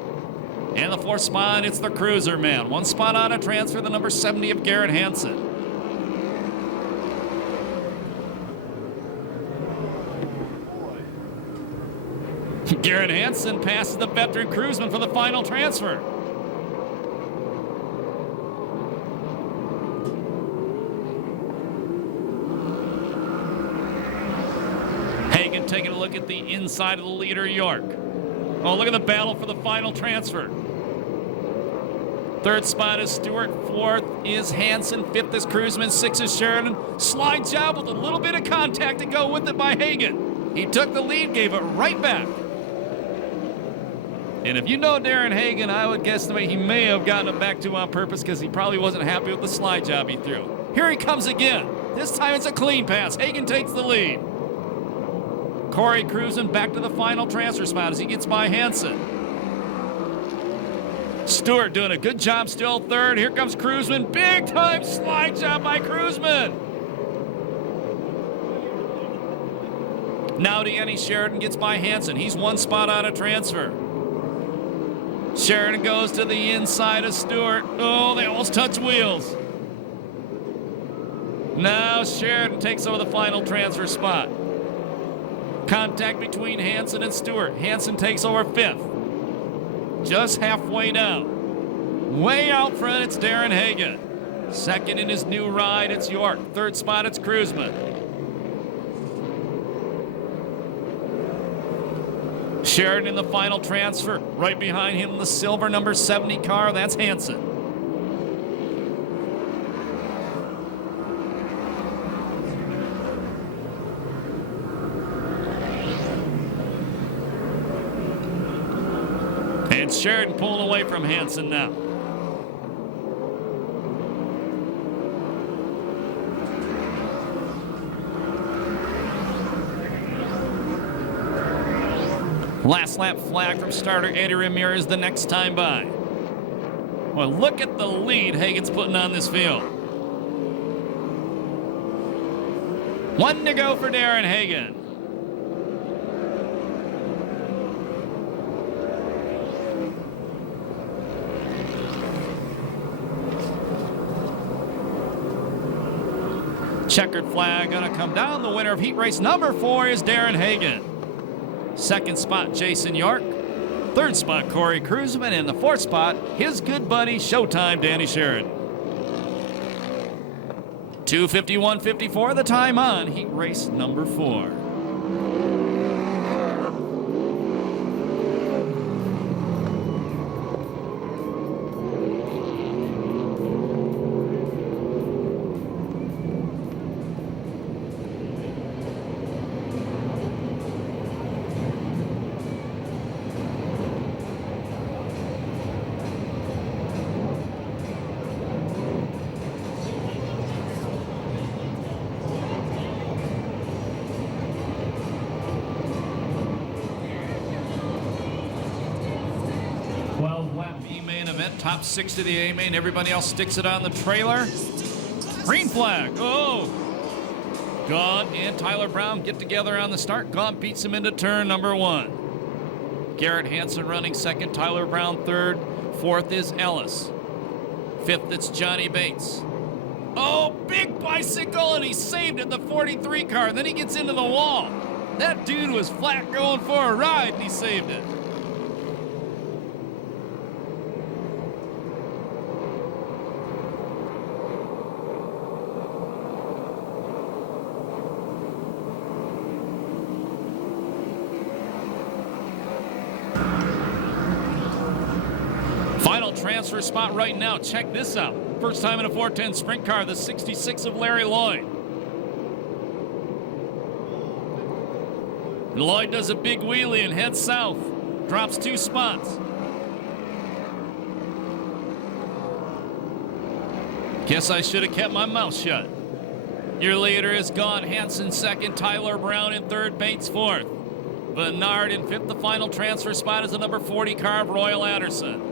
And the 4th spot, it's the Cruiser Man. 1 spot on a transfer, the number 70 of Garrett Hansen. Garrett Hansen passes the veteran Cruiseman for the final transfer. Hagan taking a look at the inside of the leader, York. Oh, look at the battle for the final transfer. 3rd spot is Stewart. 4th is Hansen. 5th is Cruiseman. 6th is Sheridan. Slide job with a little bit of contact to go with it by Hagan. He took the lead, gave it right back. And if you know Darren Hagan, I would guess the way he may have gotten it back to on purpose because he probably wasn't happy with the slide job he threw. Here he comes again. This time it's a clean pass. Hagan takes the lead. Corey cruising back to the final transfer spot as he gets by Hansen. Stewart doing a good job still 3rd. Here comes Cruiseman. Big time slide job by Cruiseman. Now Deanne Sheridan gets by Hansen. He's 1 spot on a transfer. Sheridan goes to the inside of Stewart. Oh, they almost touch wheels. Now Sheridan takes over the final transfer spot. Contact between Hansen and Stewart. Hansen takes over 5th. Just halfway down. Way out front, it's Darren Hagan. 2nd in his new ride, it's York. 3rd spot, it's Cruiseman. Sheridan in the final transfer. Right behind him, the silver number 70 car, that's Hansen. And Sheridan pulling away from Hansen now. Last lap flag from starter Eddie Ramirez the next time by. Well, look at the lead Hagan's putting on this field. 1 to go for Darren Hagan. Checkered flag gonna come down. The winner of heat race number 4 is Darren Hagan. 2nd spot, Jason York. 3rd spot, Corey Cruiseman. And the 4th spot, his good buddy, Showtime, Danny Sheridan. 2:51.54 the time on heat race number 4. that top 6 to the A main. Everybody else sticks it on the trailer. Green flag. Oh! Gaunt and Tyler Brown get together on the start. Gaunt beats him into turn number 1. Garrett Hansen running second. Tyler Brown third. Fourth is Ellis. Fifth, it's Johnny Bates. Oh, big bicycle, and he saved it, the 43 car. Then he gets into the wall. That dude was flat going for a ride, and he saved it. Final transfer spot right now. Check this out. First time in a 410 sprint car, the 66 of Larry Lloyd. And Lloyd does a big wheelie and heads south. Drops 2 spots. Guess I should have kept my mouth shut. Your leader is gone. Hansen second, Tyler Brown in third, Bates fourth. Bernard in fifth. The final transfer spot is the number 40 car of Royal Anderson.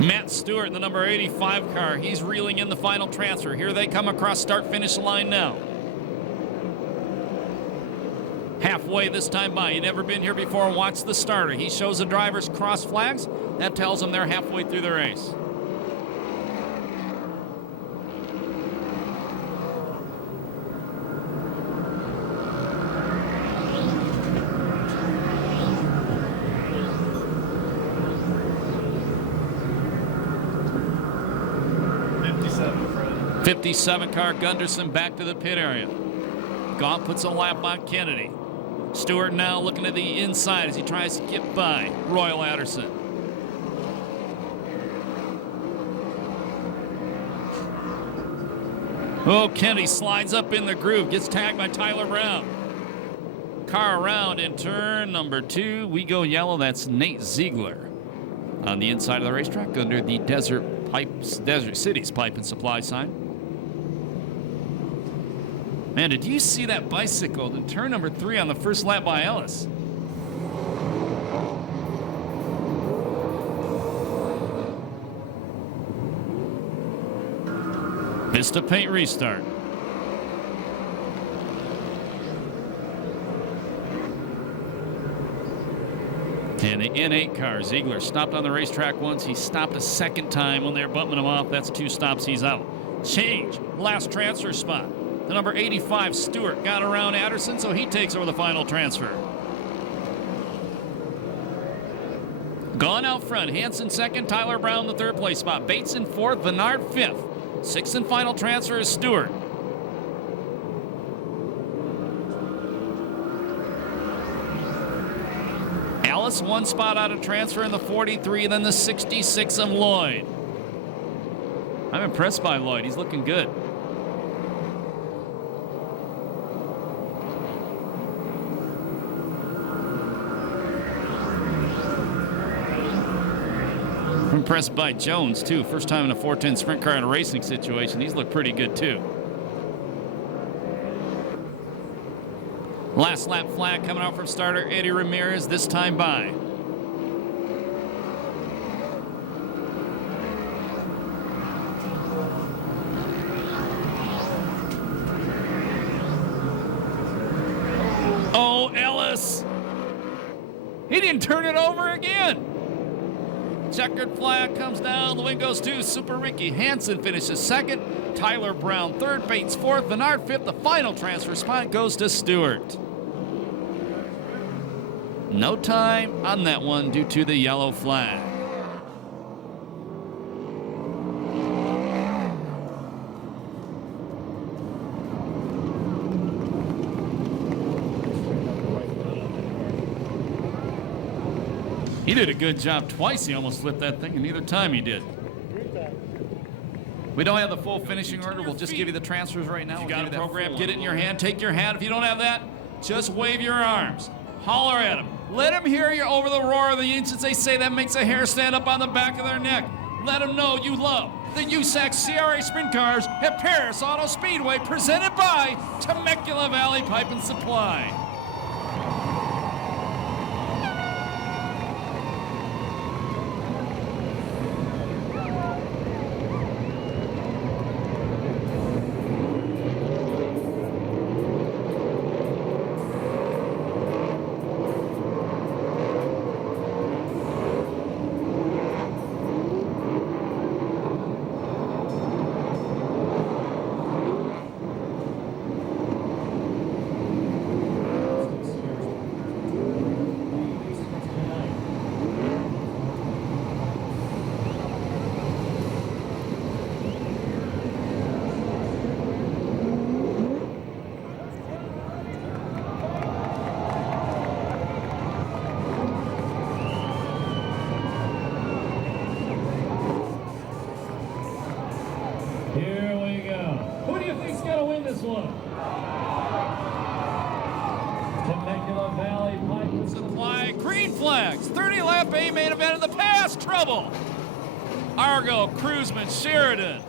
Matt Stewart in the number 85 car. He's reeling in the final transfer. Here they come across start-finish line now. Halfway this time by. You never been here before. Watch the starter. He shows the drivers cross flags. That tells them they're halfway through the race. Fred. 57 car Gunderson back to the pit area. Gaunt puts a lap on Kennedy. Stewart now looking to the inside as he tries to get by Royal Anderson. Oh, Kennedy slides up in the groove, gets tagged by Tyler Brown. Car around in turn number 2. We go yellow. That's Nate Ziegler on the inside of the racetrack under the Desert Cities Pipe and Supply sign. Man, did you see that bicycle in turn number 3 on the first lap by Ellis? Vista paint restart. And the N8 car, Ziegler stopped on the racetrack once. He stopped a second time when they were bumping him off. That's 2 stops, he's out. Change, last transfer spot. The number 85, Stewart, got around Anderson, so he takes over the final transfer. Gone out front, Hansen second, Tyler Brown the third place spot. Bates in fourth, Bernard fifth. Sixth and final transfer is Stewart. Ellis 1 spot out of transfer in the 43, then the 66 of Lloyd. I'm impressed by Lloyd, he's looking good. Impressed by Jones, too. First time in a 410 sprint car in a racing situation. He's looked pretty good, too. Last lap flag coming out from starter Eddie Ramirez, this time by. Oh, Ellis! He didn't turn it over again! Checkered flag comes down. The win goes to Super Ricky. Hansen finishes second. Tyler Brown third. Bates fourth. Bernard fifth. The final transfer spot goes to Stewart. No time on that one due to the yellow flag. He did a good job twice. He almost flipped that thing, and neither time he did. We don't have the full finishing order. We'll just give you the transfers right now. You got a program, get it in your hand. Take your hat. If you don't have that, just wave your arms. Holler at him. Let them hear you over the roar of the engines. They say that makes a hair stand up on the back of their neck. Let them know you love the USAC CRA Sprint Cars at Perris Auto Speedway, presented by Temecula Valley Pipe and Supply. Here we go. Who do you think's gonna win this one? Temecula Valley Pipe and Supply green flags. 30-lap A main event of the past. Trouble. Argo, Cruzman, Sheridan.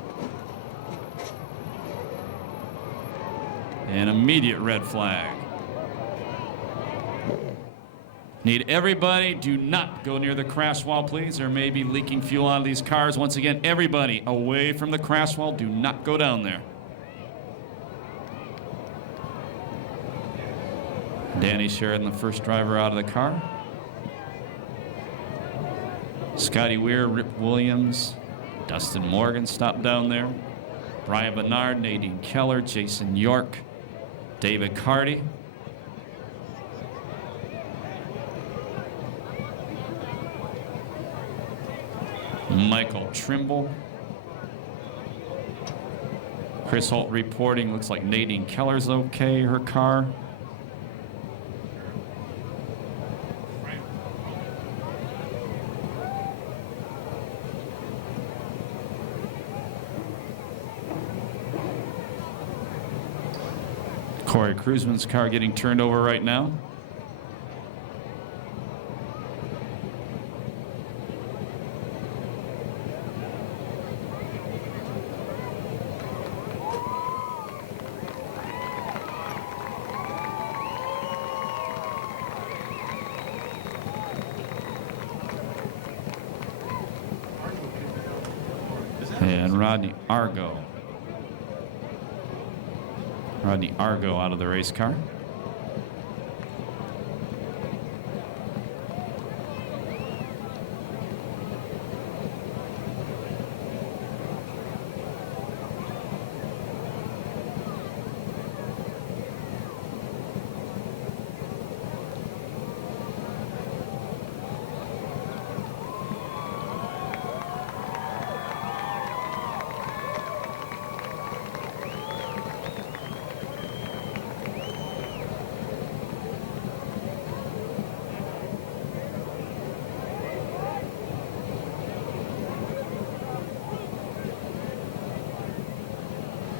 An immediate red flag. Need everybody, do not go near the crash wall, please. There may be leaking fuel out of these cars. Once again, everybody away from the crash wall. Do not go down there. Danny Sheridan, the first driver out of the car. Scotty Weir, Rip Williams, Dustin Morgan stopped down there. Brian Bernard, Nadine Keller, Jason York, David Carty. Michael Trimble. Chris Holt reporting, looks like Nadine Keller's okay, her car. Corey Cruzman's car getting turned over right now. And Rodney Argo out of the race car.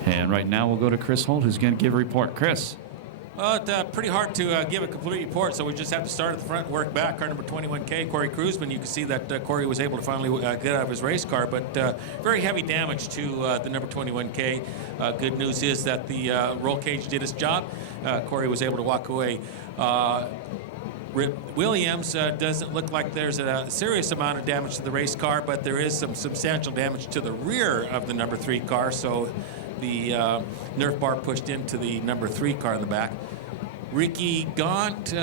And right now we'll go to Chris Holt, who's going to give a report. Chris. Well, it's pretty hard to give a complete report, so we just have to start at the front and work back. Car number 21K, Corey Cruzman. You can see that Corey was able to finally get out of his race car, but very heavy damage to the number 21K. Good news is that the roll cage did its job. Corey was able to walk away. Rip Williams doesn't look like there's a serious amount of damage to the race car, but there is some substantial damage to the rear of the number 3 car, so the Nerf bar pushed into the number 3 car in the back. Ricky Gaunt,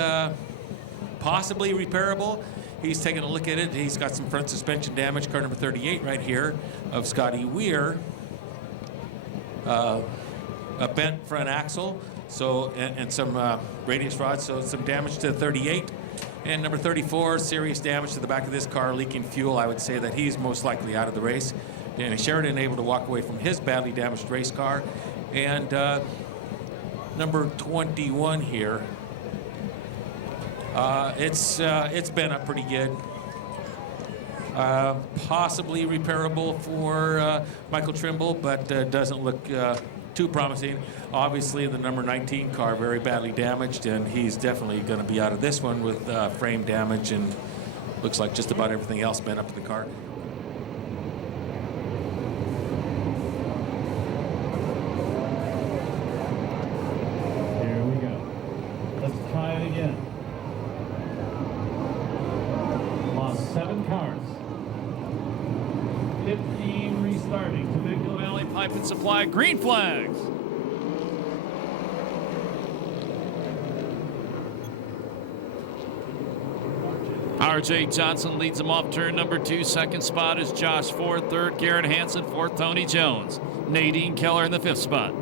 possibly repairable. He's taking a look at it. He's got some front suspension damage. Car number 38 right here of Scotty Weir. A bent front axle, so and some radius rods, so some damage to 38. And number 34, serious damage to the back of this car, leaking fuel. I would say that he's most likely out of the race. Danny Sheridan able to walk away from his badly damaged race car. And number 21 here, it's been up pretty good. Possibly repairable for Michael Trimble, but doesn't look too promising. Obviously, the number 19 car very badly damaged, and he's definitely going to be out of this one with frame damage and looks like just about everything else bent up in the car. Here we go. Let's try it again. Lost 7 cars. 15 restarting. Temecula Valley Pipe and Supply, green flags. RJ Johnson leads them off turn number 2. Second spot is Josh Ford. Third, Garrett Hansen. Fourth, Tony Jones. Nadine Keller in the 5th spot.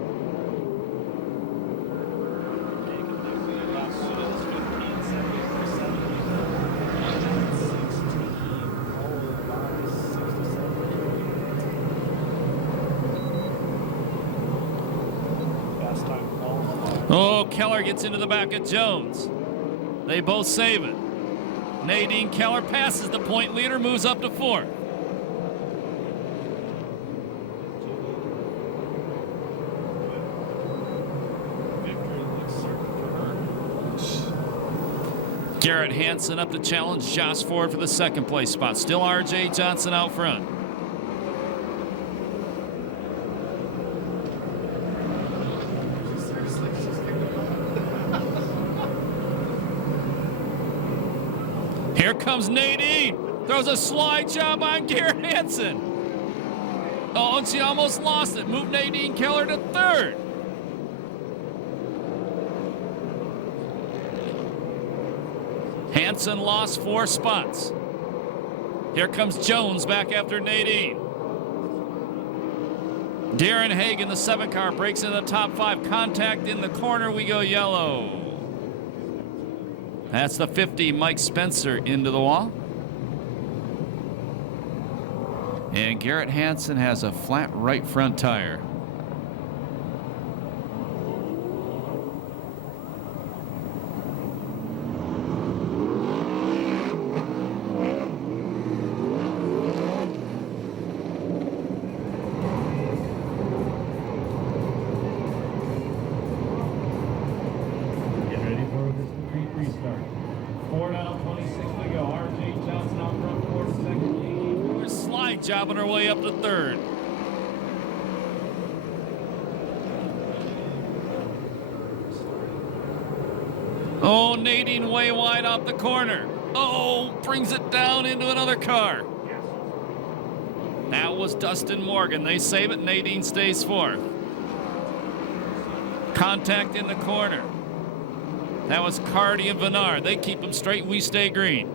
Oh, Keller gets into the back of Jones. They both save it. Nadine Keller passes the point leader, moves up to 4th. Garrett Hansen up to challenge Josh Ford for the 2nd place spot. Still RJ Johnson out front. Here comes Nadine. Throws a slide job on Garrett Hansen. Oh, and she almost lost it. Moved Nadine Keller to 3rd. Hansen lost 4 spots. Here comes Jones back after Nadine. Darren Hagan, the 7 car, breaks into the top 5. Contact in the corner. We go yellow. That's the 50, Mike Spencer, into the wall. And Garrett Hansen has a flat right front tire. Get ready for this complete restart. 4 down, 26 to go. RJ Johnson out front, 4th, 2nd. We're slide jobbing her way up to 3rd. Oh, Nadine way wide off the corner. Oh, brings it down into another car. That was Dustin Morgan. They save it. Nadine stays 4th. Contact in the corner. That was Cardi and Venard. They keep them straight. We stay green.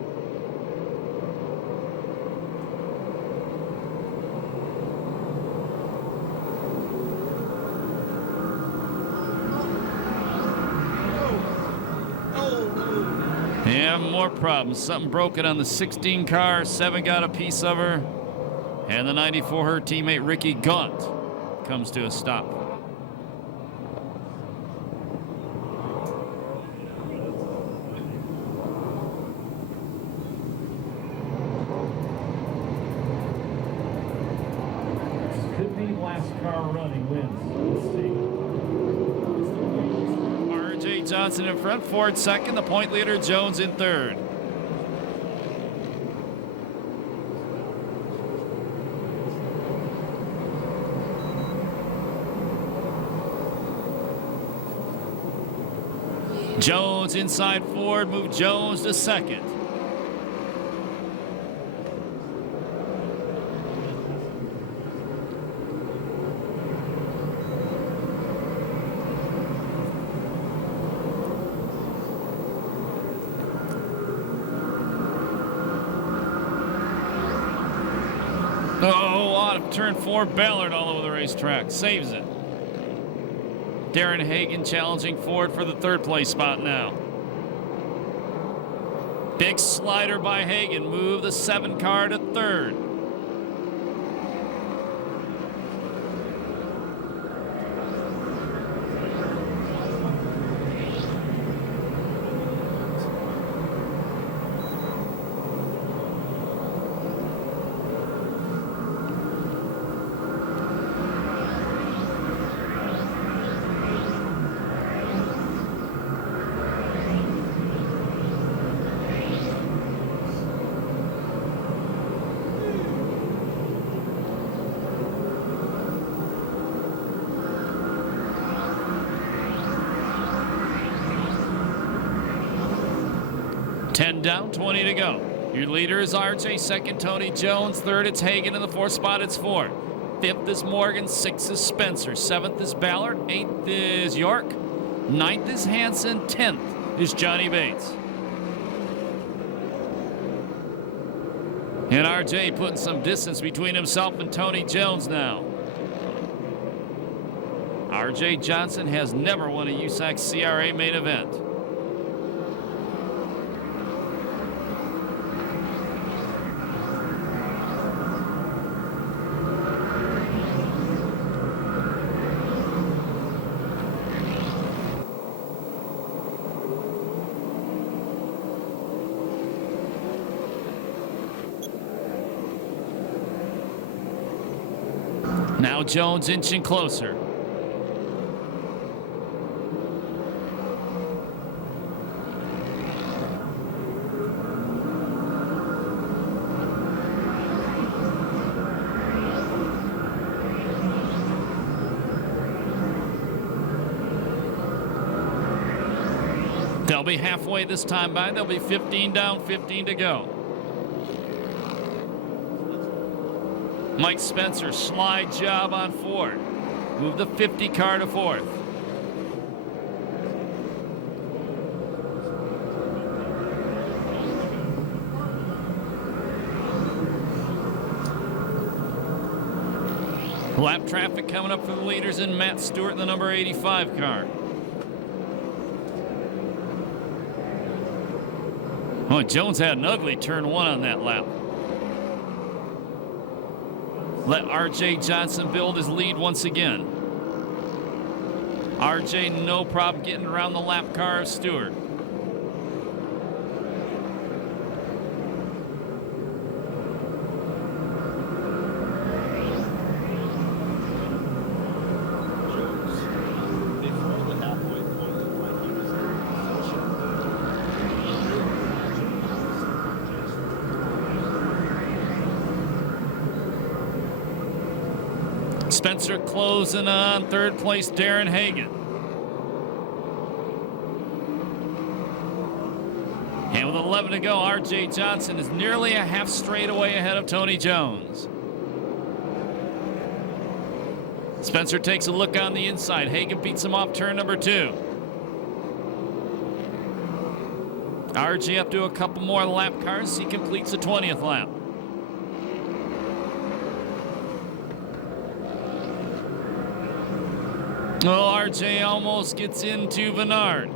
Yeah, more problems. Something broken on the 16 car. 7 got a piece of her. And the 94, her teammate Ricky Gaunt comes to a stop. Could be last car running wins. Let's see. RJ Johnson in front, Ford 2nd, the point leader Jones in 3rd. Jones inside Ford, move Jones to 2nd. Oh, out of turn 4, Ballard all over the racetrack. Saves it. Darren Hagan challenging Ford for the 3rd place spot now. Big slider by Hagan. Move the 7 car to 3rd. 10 down, 20 to go. Your leader is RJ, second Tony Jones, third it's Hagan, in the fourth spot it's Ford. Fifth is Morgan, sixth is Spencer, seventh is Ballard, eighth is York, ninth is Hanson, 10th is Johnny Bates. And RJ putting some distance between himself and Tony Jones now. RJ Johnson has never won a USAC CRA main event. Now Jones inching closer. They'll be halfway this time by. They'll be 15 down, 15 to go. Mike Spencer, slide job on Ford. Move the 50 car to fourth. Lap traffic coming up for the leaders in Matt Stewart, the number 85 car. Oh, Jones had an ugly turn one on that lap. Let RJ Johnson build his lead once again. RJ, no problem getting around the lap car of Stewart. Spencer closing on third place, Darren Hagan. And with 11 to go, RJ Johnson is nearly a half straightaway ahead of Tony Jones. Spencer takes a look on the inside. Hagan beats him off turn number 2. RJ up to a couple more lap cars. He completes the 20th lap. Well, RJ almost gets into Bernard.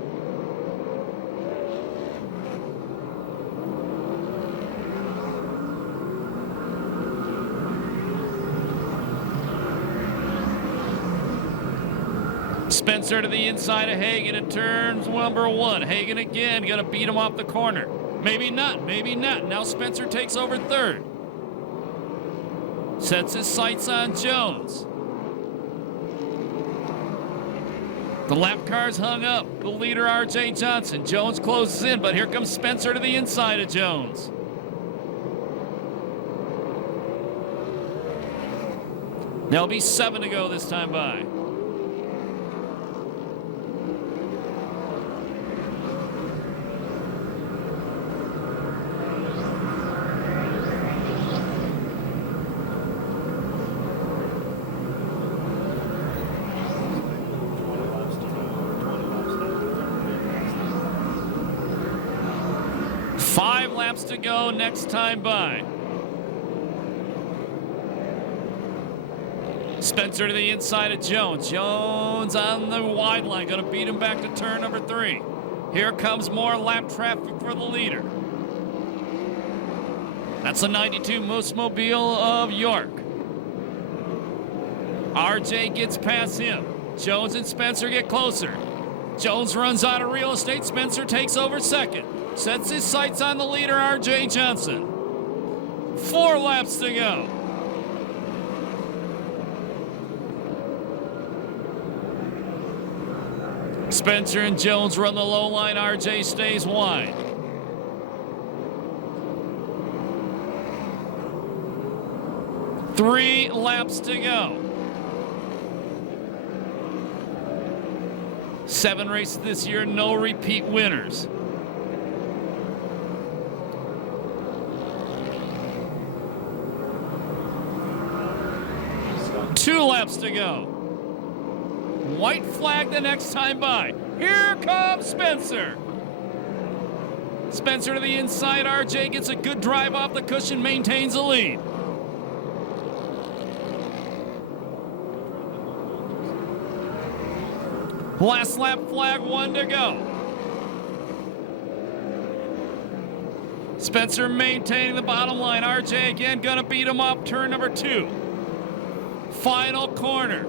Spencer to the inside of Hagan at turns number 1. Hagan again going to beat him off the corner. Maybe not, maybe not. Now Spencer takes over third. Sets his sights on Jones. The lap car's hung up. The leader, RJ Johnson. Jones closes in, but here comes Spencer to the inside of Jones. There'll be 7 to go this time by. To go next time by. Spencer to the inside of Jones. Jones on the wide line, going to beat him back to turn number 3. Here comes more lap traffic for the leader. That's the 92 Moose-Mobile of York. RJ gets past him. Jones and Spencer get closer. Jones runs out of real estate. Spencer takes over second. Sets his sights on the leader, RJ Johnson. 4 laps to go. Spencer and Jones run the low line. RJ stays wide. Three laps to go. 7 races this year, no repeat winners. 2 laps to go. White flag the next time by. Here comes Spencer. Spencer to the inside. RJ gets a good drive off the cushion, maintains the lead. Last lap flag, 1 to go. Spencer maintaining the bottom line. RJ again gonna beat him up. Turn number 2. Final corner.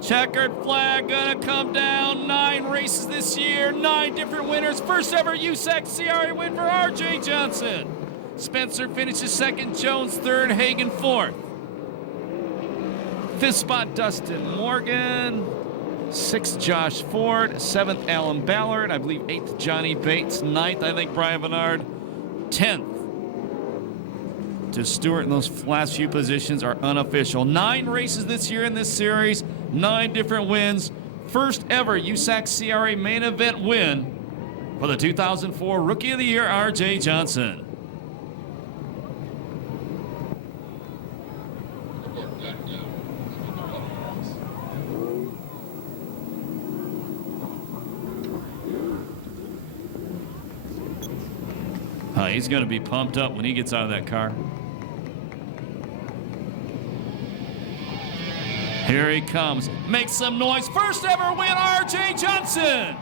Checkered flag gonna come down. 9 races this year, 9 different winners. First ever USAC CRA win for RJ Johnson. Spencer finishes 2nd, Jones 3rd, Hagan 4th. 5th spot, Dustin Morgan. 6th, Josh Ford. 7th, Alan Ballard. I believe 8th, Johnny Bates. 9th, I think, Brian Bernard. 10th to Stewart, and those last few positions are unofficial. 9 races this year in this series, 9 different wins. First ever USAC CRA main event win for the 2004 Rookie of the Year, RJ Johnson. He's going to be pumped up when he gets out of that car. Here he comes. Makes some noise. First ever win, RJ Johnson.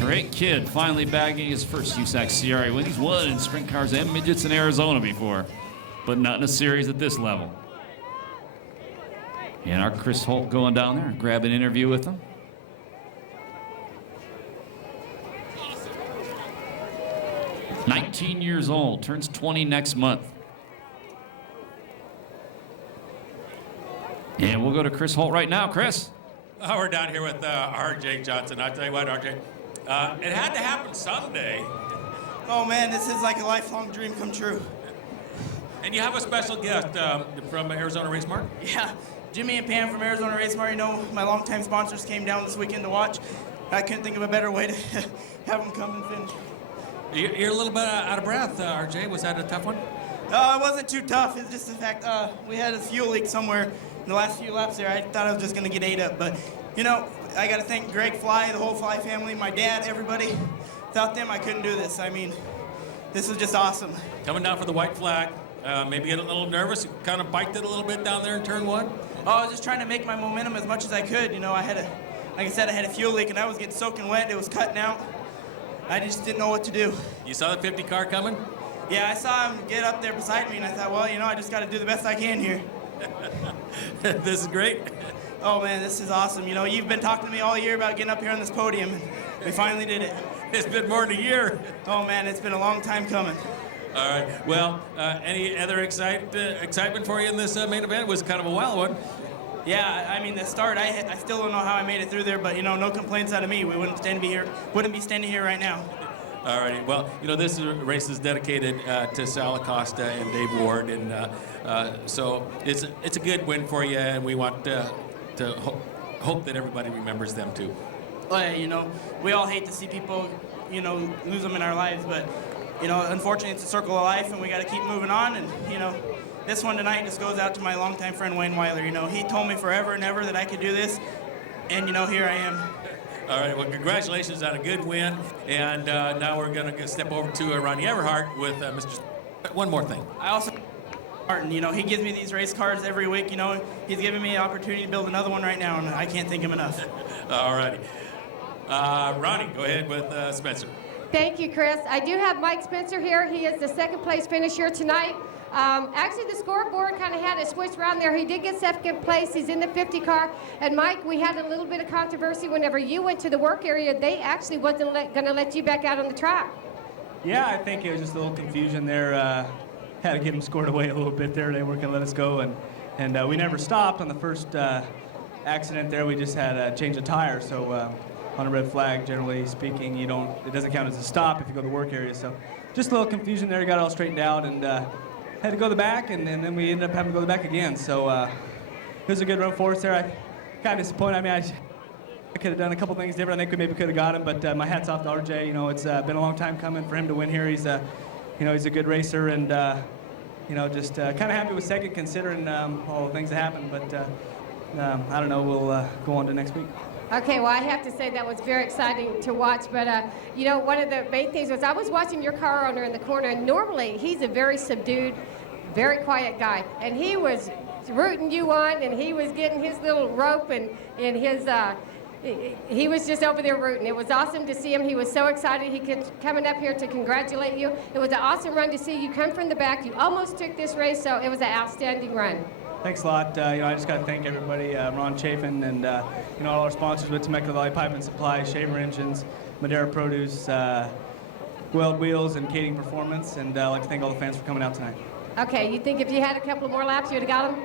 Great kid, finally bagging his first USAC CRA win. He's won in sprint cars and midgets in Arizona before, but not in a series at this level. And our Chris Holt going down there and grab an interview with him. He's 19 years old, turns 20 next month. And we'll go to Chris Holt right now. Chris. Oh, we're down here with RJ Johnson. I tell you what, RJ, it had to happen someday. Oh man, this is like a lifelong dream come true. And you have a special guest from Arizona Race Mart? Yeah, Jimmy and Pam from Arizona Race Mart, you know, my longtime sponsors came down this weekend to watch. I couldn't think of a better way to have them come and finish. You're a little bit out of breath, RJ. Was that a tough one? No, it wasn't too tough. It's just the fact we had a fuel leak somewhere in the last few laps there. I thought I was just going to get ate up. But, you know, I got to thank Greg Fly, the whole Fly family, my dad, everybody. Without them, I couldn't do this. I mean, this was just awesome. Coming down for the white flag. Maybe get a little nervous. You kind of biked it a little bit down there in turn 1. Oh, I was just trying to make my momentum as much as I could. You know, like I said, I had a fuel leak and I was getting soaking wet. It was cutting out. I just didn't know what to do. You saw the 50 car coming? Yeah, I saw him get up there beside me and I thought, well, you know, I just got to do the best I can here. This is great. Oh man, this is awesome. You know, you've been talking to me all year about getting up here on this podium, and we finally did it. It's been more than a year. Oh man, it's been a long time coming. All right. Well, any other excitement for you in this main event? It was kind of a wild one. Yeah, I mean, the start, I still don't know how I made it through there, but you know, no complaints out of me. We wouldn't be standing here right now. All righty. Well, you know, this race is dedicated to Sal Acosta and Dave Ward, and so it's a good win for you, and we want to hope that everybody remembers them too. Well, you know, we all hate to see people, you know, lose them in our lives, but you know, unfortunately, it's a circle of life, and we got to keep moving on. And you know, this one tonight just goes out to my longtime friend Wayne Weiler. You know, he told me forever and ever that I could do this, and you know, here I am. All right, well, congratulations on a good win. And now we're going to step over to Ronnie Everhart with Mr. One more thing. I also, Martin, you know, he gives me these race cars every week. You know, he's giving me an opportunity to build another one right now, and I can't thank him enough. All righty. Ronnie, go ahead with Spencer. Thank you, Chris. I do have Mike Spencer here. He is the second place finisher tonight. Actually, the scoreboard kind of had it switched around there. He did get second place. He's in the 50 car. And Mike, we had a little bit of controversy whenever you went to the work area. They actually wasn't going to let you back out on the track. Yeah, I think it was just a little confusion there. Had to get them scored away a little bit there. They weren't going to let us go. And we never stopped on the first accident there. We just had a change of tire. So on a red flag, generally speaking, it doesn't count as a stop if you go to the work area. So just a little confusion there. Got it all straightened out and had to go to the back, and then we ended up having to go to the back again. So it was a good run for us there. kind of disappointed. I mean, I could have done a couple things different. I think we maybe could have got him, but my hat's off to RJ. You know, it's been a long time coming for him to win here. He's he's a good racer, and just kind of happy with second considering all the things that happened. But I don't know. We'll go on to next week. Okay, well, I have to say that was very exciting to watch, but one of the main things was I was watching your car owner in the corner, and normally he's a very subdued, very quiet guy, and he was rooting you on, and he was getting his little rope and his, he was just over there rooting. It was awesome to see him. He was so excited he could coming up here to congratulate you. It was an awesome run to see you come from the back. You almost took this race, so it was an outstanding run. Thanks a lot. I just got to thank everybody, Ron Chafin, and all our sponsors with Temecula Valley Pipe and Supply, Shaver Engines, Madera Produce, Weld Wheels, and Kading Performance. And I'd like to thank all the fans for coming out tonight. Okay, you think if you had a couple more laps, you'd have got him?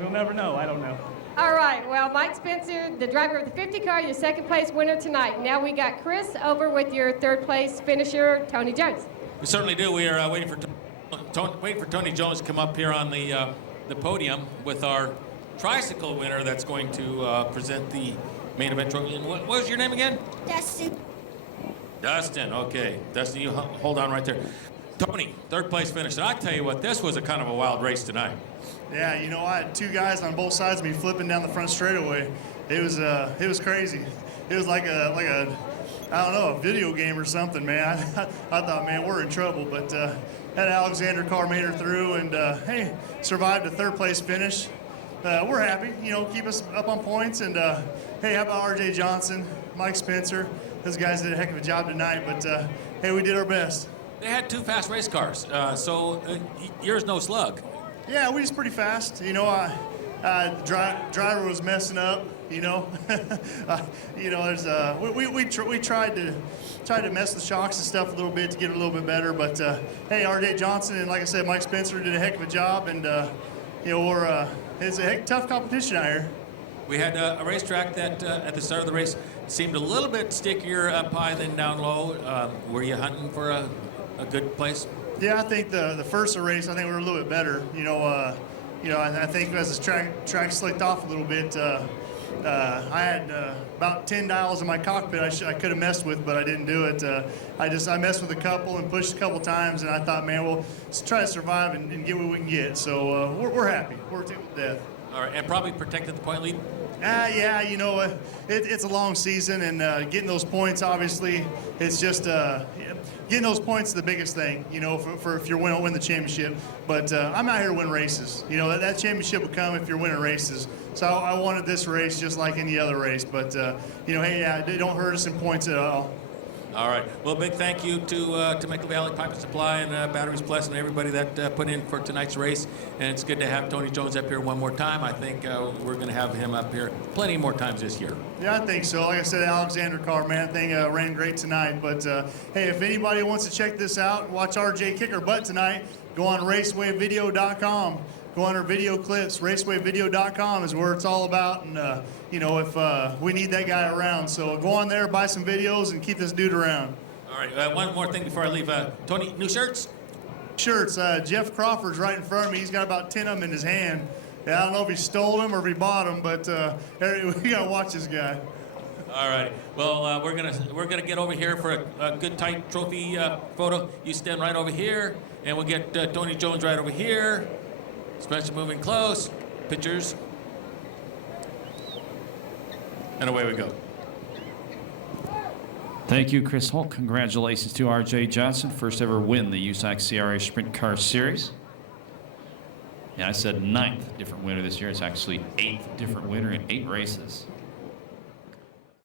We'll never know. I don't know. All right, well, Mike Spencer, the driver of the 50 car, your second place winner tonight. Now we got Chris over with your third place finisher, Tony Jones. We certainly do. We are waiting for Tony Jones to come up here on the podium with our tricycle winner that's going to present the main event trophy. And what was your name again? Dustin. Dustin, okay. Dustin, you hold on right there. Tony, third place finish. And I tell you what, this was a kind of a wild race tonight. Yeah, I had two guys on both sides of me flipping down the front straightaway. It was crazy. It was like a I don't know, a video game or something, man. I thought, man, we're in trouble, but that Alexander car made her through, and hey, survived a third place finish. We're happy, keep us up on points, and hey, how about RJ Johnson, Mike Spencer? Those guys did a heck of a job tonight, but hey, we did our best. They had two fast race cars, so yours no slug. Yeah, we was pretty fast. Driver was messing up. There's we tried to mess the shocks and stuff a little bit to get it a little bit better. But hey, RJ Johnson and like I said, Mike Spencer did a heck of a job, and it's a tough competition out here. We had a racetrack that at the start of the race seemed a little bit stickier up high than down low. Were you hunting for a good place? Yeah, I think the first race, I think we were a little bit better. I think as the track slicked off a little bit, I had about 10 dials in my cockpit I could have messed with, but I didn't do it. I messed with a couple and pushed a couple times, and I thought, man, we'll try to survive and get what we can get. So we're happy. We're to death. All right, and probably protected the point lead? Yeah, it's a long season, and getting those points, obviously, it's just getting those points is the biggest thing, for if you're win the championship. But I'm out here to win races. That championship will come if you're winning races. So I wanted this race just like any other race. But, hey, it don't hurt us in points at all. All right. Well, big thank you to Temecula Valley Pipe and Supply and Batteries Plus and everybody that put in for tonight's race. And it's good to have Tony Jones up here one more time. I think we're going to have him up here plenty more times this year. Yeah, I think so. Like I said, Alexander car, man, thing ran great tonight. But, hey, if anybody wants to check this out, watch RJ kick her butt tonight, go on racewayvideo.com. Go on our video clips. Racewayvideo.com is where it's all about. And, if we need that guy around. So go on there, buy some videos, and keep this dude around. All right. One more thing before I leave. Tony, new shirts? Shirts. Jeff Crawford's right in front of me. He's got about 10 of them in his hand. Yeah, I don't know if he stole them or if he bought them, but we got to watch this guy. All right. Well, we're gonna get over here for a good tight trophy photo. You stand right over here, and we'll get Tony Jones right over here. Spencer moving close. Pictures. And away we go. Thank you, Chris Holt. Congratulations to R.J. Johnson. First ever win the USAC CRA Sprint Cars Series. Yeah, I said 9th different winner this year. It's actually 8th different winner in 8 races.